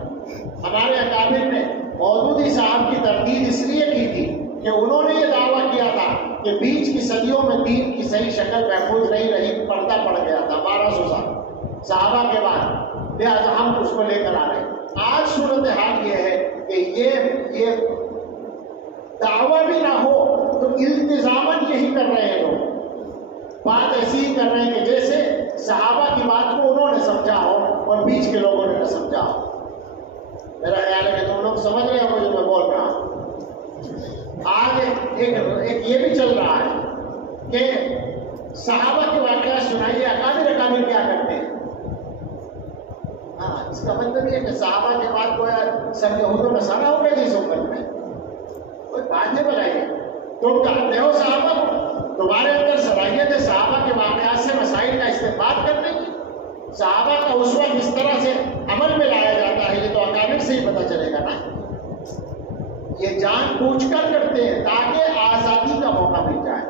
ہمارے اکابر نے مودودی صاحب کی تردید اس لیے کی تھی کہ انہوں نے یہ دعویٰ کیا تھا کہ بیچ کی صدیوں میں دین کی صحیح شکل محفوظ نہیں رہی، پردہ پڑ گیا تھا 1200 سال صحابہ کے بعد، لہٰذا ہم اس کو لے کر آ رہے ہیں۔ آج صورتحال یہ ہے کہ یہ دعویٰ بھی نہ ہو تو التزاماً یہی کر رہے ہیں لوگ، بات ایسی ہی کر رہے ہیں کہ جیسے صحابہ کی بات کو انہوں نے سمجھا ہو اور بیچ کے لوگوں نے نہ سمجھا ہو۔ میرا خیال ہے کہ تم لوگ سمجھ رہے ہو جو میں بول رہا ہوں۔ آج ایک یہ بھی چل رہا ہے کہ صحابہ کے واقعات سنائیے، اکابر کیا کرتے ہیں۔ ہاں، اس کا مطلب یہ کہ صحابہ کے بعد کوئی سب یہود و نصارہ ہو گئے اس امت میں، کوئی بات نہیں بتائیے۔ تم جانتے ہو صحابہ کو، تمہارے اندر صلاحیت ہے صحابہ کے واقعات سے مسائل کا استنباط کرنے کی، صحابہ کا اس وقت اس طرح سے عمل میں لایا جاتا ہے، یہ تو اکابر سے ہی پتہ چلے گا نا۔ یہ جان بوجھ کر کرتے ہیں تاکہ آزادی کا موقع مل جائے۔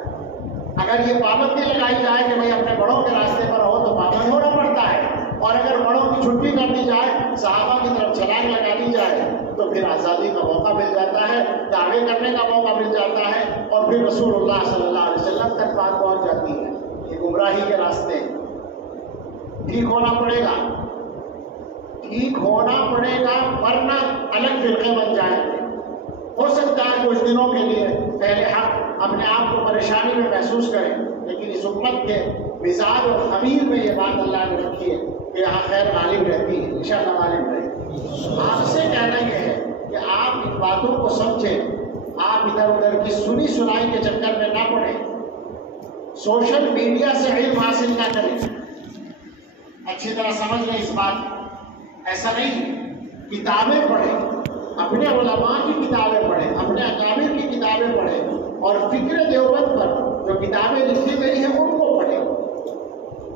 اگر یہ پابندی لگائی جائے کہ بھائی اپنے بڑوں کے راستے پر ہو تو پابند ہونا پڑتا ہے، اور اگر بڑوں کی چھٹی کر دی جائے، صحابہ کی طرف چھلانگ لگا دی جائے تو پھر آزادی کا موقع مل جاتا ہے، دعوے کرنے کا موقع مل جاتا ہے، اور پھر رسول اللہ صلی اللہ علیہ وسلم تک بات پہنچ جاتی ہے۔ یہ گمراہی کے راستے ٹھیک ہونا پڑے گا، ٹھیک ہونا پڑے گا، ورنہ الگ فرقے بن جائیں گے۔ ہو سکتا ہے کچھ دنوں کے لیے پہلے حق اپنے آپ کو پریشانی میں محسوس کریں، لیکن اس امت کے مزاج اور خمیر میں یہ بات اللہ نے رکھی ہے کہ یہاں خیر غالب رہتی ہے، انشاءاللہ غالب رہے گی۔ آپ سے کہنا یہ ہے کہ آپ ان باتوں کو سمجھیں، آپ ادھر ادھر کی سنی سنائی کے چکر میں نہ پڑیں، سوشل میڈیا سے علم حاصل نہ کریں۔ اچھی طرح سمجھ لیں اس بات، ایسا نہیں، کتابیں پڑھیں، اپنے علماء کی کتابیں پڑھیں، اپنے اکابر کی کتابیں پڑھیں، اور فکر دیوبند پر جو کتابیں لکھی گئی ہیں ان کو پڑھیں۔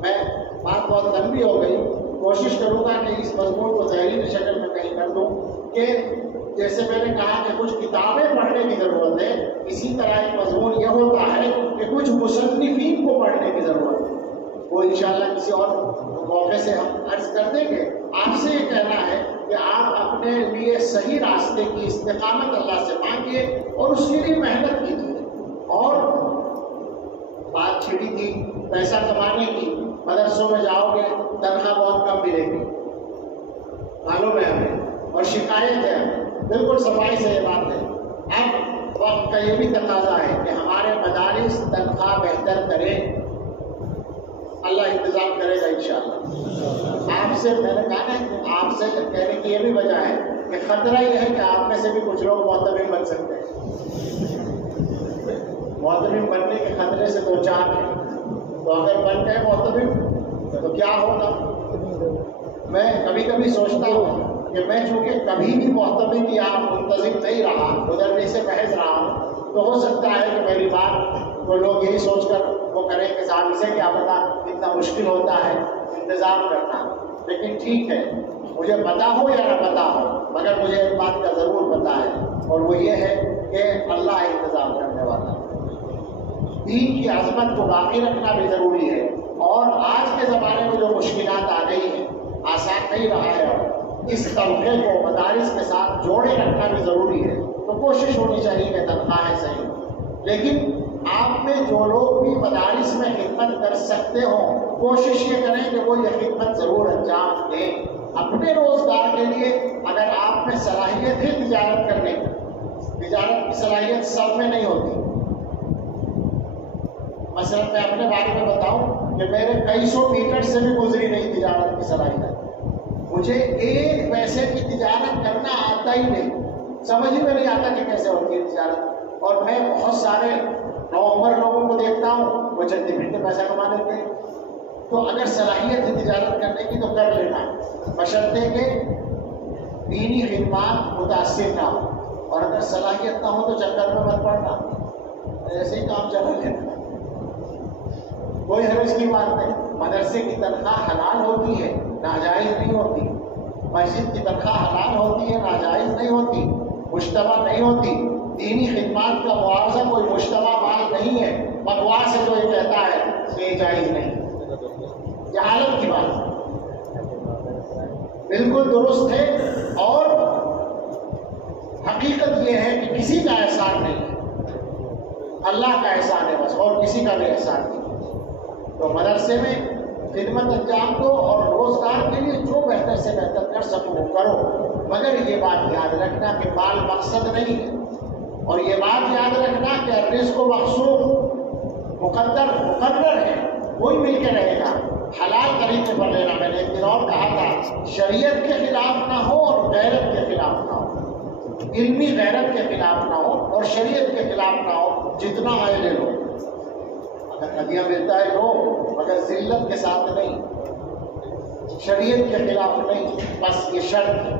میں بات بہت لمبی ہو گئی، کوشش کروں گا کہ اس مضمون کو تحریری شکل میں کہیں کر دوں کہ جیسے میں نے کہا کہ کچھ کتابیں پڑھنے کی ضرورت ہے، اسی طرح ایک مضمون یہ ہوتا ہے کہ کچھ مصنفین کو پڑھنے کی ضرورت ہے۔ وہ انشاءاللہ کسی اور موقع سے ہم عرض کر دیں گے۔ آپ سے یہ کہنا ہے کہ آپ اپنے لیے صحیح راستے کی استقامت اللہ سے مانگیے اور اس کے لیے محنت کیجیے۔ اور بات چھڑی تھی پیسہ کمانے کی، مدرسوں میں جاؤ گے تنخواہ بہت کم ملے گی، معلوم ہے ہمیں، اور شکایت ہے ہمیں، بالکل صفائی سے یہ بات ہے۔ اب وقت کا یہ بھی تقاضا ہے کہ ہمارے مدارس تنخواہ بہتر کریں، اللہ انتظام کرے گا انشاءاللہ۔ آپ سے میں نے کہا نا کہ آپ سے کہنے کی یہ بھی وجہ ہے کہ خطرہ یہ ہے کہ آپ میں سے بھی کچھ لوگ معتمد بن سکتے ہیں۔ معتمد بننے کے خطرے سے دو چار ہیں، تو اگر بن گئے معتمد تو کیا ہوگا؟ میں کبھی کبھی سوچتا ہوں کہ میں چونکہ کبھی بھی معتمد یا منتظم نہیں رہا، گزرنے سے محض رہا ہوں، تو ہو سکتا ہے کہ میری بات وہ لوگ یہی سوچ کر وہ کریں کہ صاحب اسے کیا پتا اتنا مشکل ہوتا ہے انتظام کرنا. لیکن ٹھیک ہے، مجھے پتا ہو یا نہ پتا ہو، مگر مجھے ایک بات کا ضرور پتا ہے، اور وہ یہ ہے کہ اللہ انتظام کرنے والا ہے. دین کی عظمت کو باقی رکھنا بھی ضروری ہے، اور آج کے زمانے میں جو مشکلات آ گئی ہیں آسان نہیں رہا ہے، اور اس طبقے کو مدارس کے ساتھ جوڑے رکھنا بھی ضروری ہے. تو کوشش ہونی چاہیے کہ تنخواہیں صحیح، لیکن آپ میں جو لوگ بھی مدارس میں خدمت کر سکتے ہوں کوشش یہ کریں کہ وہ یہ خدمت ضرور انجام دیں اپنے روزگار کے لیے. اگر آپ میں صلاحیت ہے تجارت کرنے کی، تجارت کی صلاحیت سب میں نہیں ہوتی. مثلا میں اپنے بارے میں بتاؤں کہ میرے کئی سو میٹر سے بھی گزری نہیں تجارت کی صلاحیت. مجھے ایک پیسے کی تجارت کرنا آتا ہی نہیں، سمجھ میں نہیں آتا کہ کیسے ہوتی ہے تجارت. اور میں بہت سارے نوعمر لوگوں کو دیکھتا ہوں وہ چندی پھر کے پیسہ کما لیتے ہیں. تو اگر صلاحیت ہے تجارت کرنے کی تو کر لینا، بشرطے کہ دینی خدمات متاثر نہ ہو، اور اگر صلاحیت نہ ہو تو چکر میں مت پڑنا، ایسے ہی کام چلا لینا، کوئی حرج کی بات نہیں. مدرسے کی تنخواہ حلال ہوتی ہے، ناجائز نہیں ہوتی. مسجد کی تنخواہ حلال ہوتی ہے، ناجائز نہیں ہوتی، مشتبہ نہیں ہوتی. دینی خدمات کا معاوضہ کوئی مشتبہ مال نہیں ہے. بکواس ہے جو یہ کہتا ہے کہ یہ جائز نہیں، جہالت کی بات بالکل درست ہے. اور حقیقت یہ ہے کہ کسی کا احسان نہیں ہے، اللہ کا احسان ہے بس، اور کسی کا بھی احسان نہیں. تو مدرسے میں خدمت انجام دو، اور روزگار کے لیے جو بہتر سے بہتر کر سکو وہ کرو. مگر یہ بات یاد رکھنا کہ مال مقصد نہیں ہے، اور یہ بات یاد رکھنا کہ رزق و مقصود مقرر ہے، وہی مل کے رہے گا. حلال طریقے پر لینا. میں نے ایک دن اور کہا تھا شریعت کے خلاف نہ ہو اور غیرت کے خلاف نہ ہو، علمی غیرت کے خلاف نہ ہو اور شریعت کے خلاف نہ ہو. جتنا آئے لے لو، اگر ہدیہ ملتا ہے لو، مگر ذلت کے ساتھ نہیں، شریعت کے خلاف نہیں. بس یہ شرط ہے،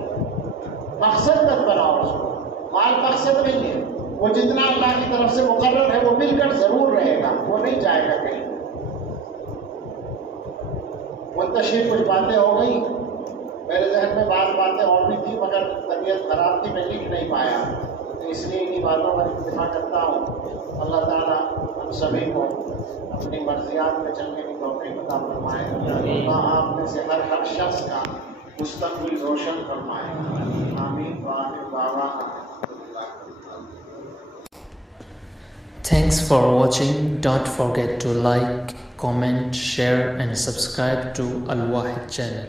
مقصد مت بناؤ اس کو. مال مقصد نہیں ہے، وہ جتنا اللہ کی طرف سے مقرر ہے وہ مل کر ضرور رہے گا، وہ نہیں جائے گا کہیں. منتشر کچھ باتیں ہو گئی، میرے ذہن میں بعض باتیں اور بھی تھیں مگر طبیعت خراب تھی، میں لکھ نہیں پایا، تو اس لیے انہیں باتوں پر اکتفا کرتا ہوں. اللہ تعالیٰ ہم سبھی کو اپنی مرضیات میں چلنے کی توفیق عطا فرمائے. اللہ آپ میں سے ہر شخص کا مستقبل روشن فرمائے. آمین. وآخر دعوانا Thanks for watching. Don't forget to like, comment, share and subscribe to Al Wahid channel.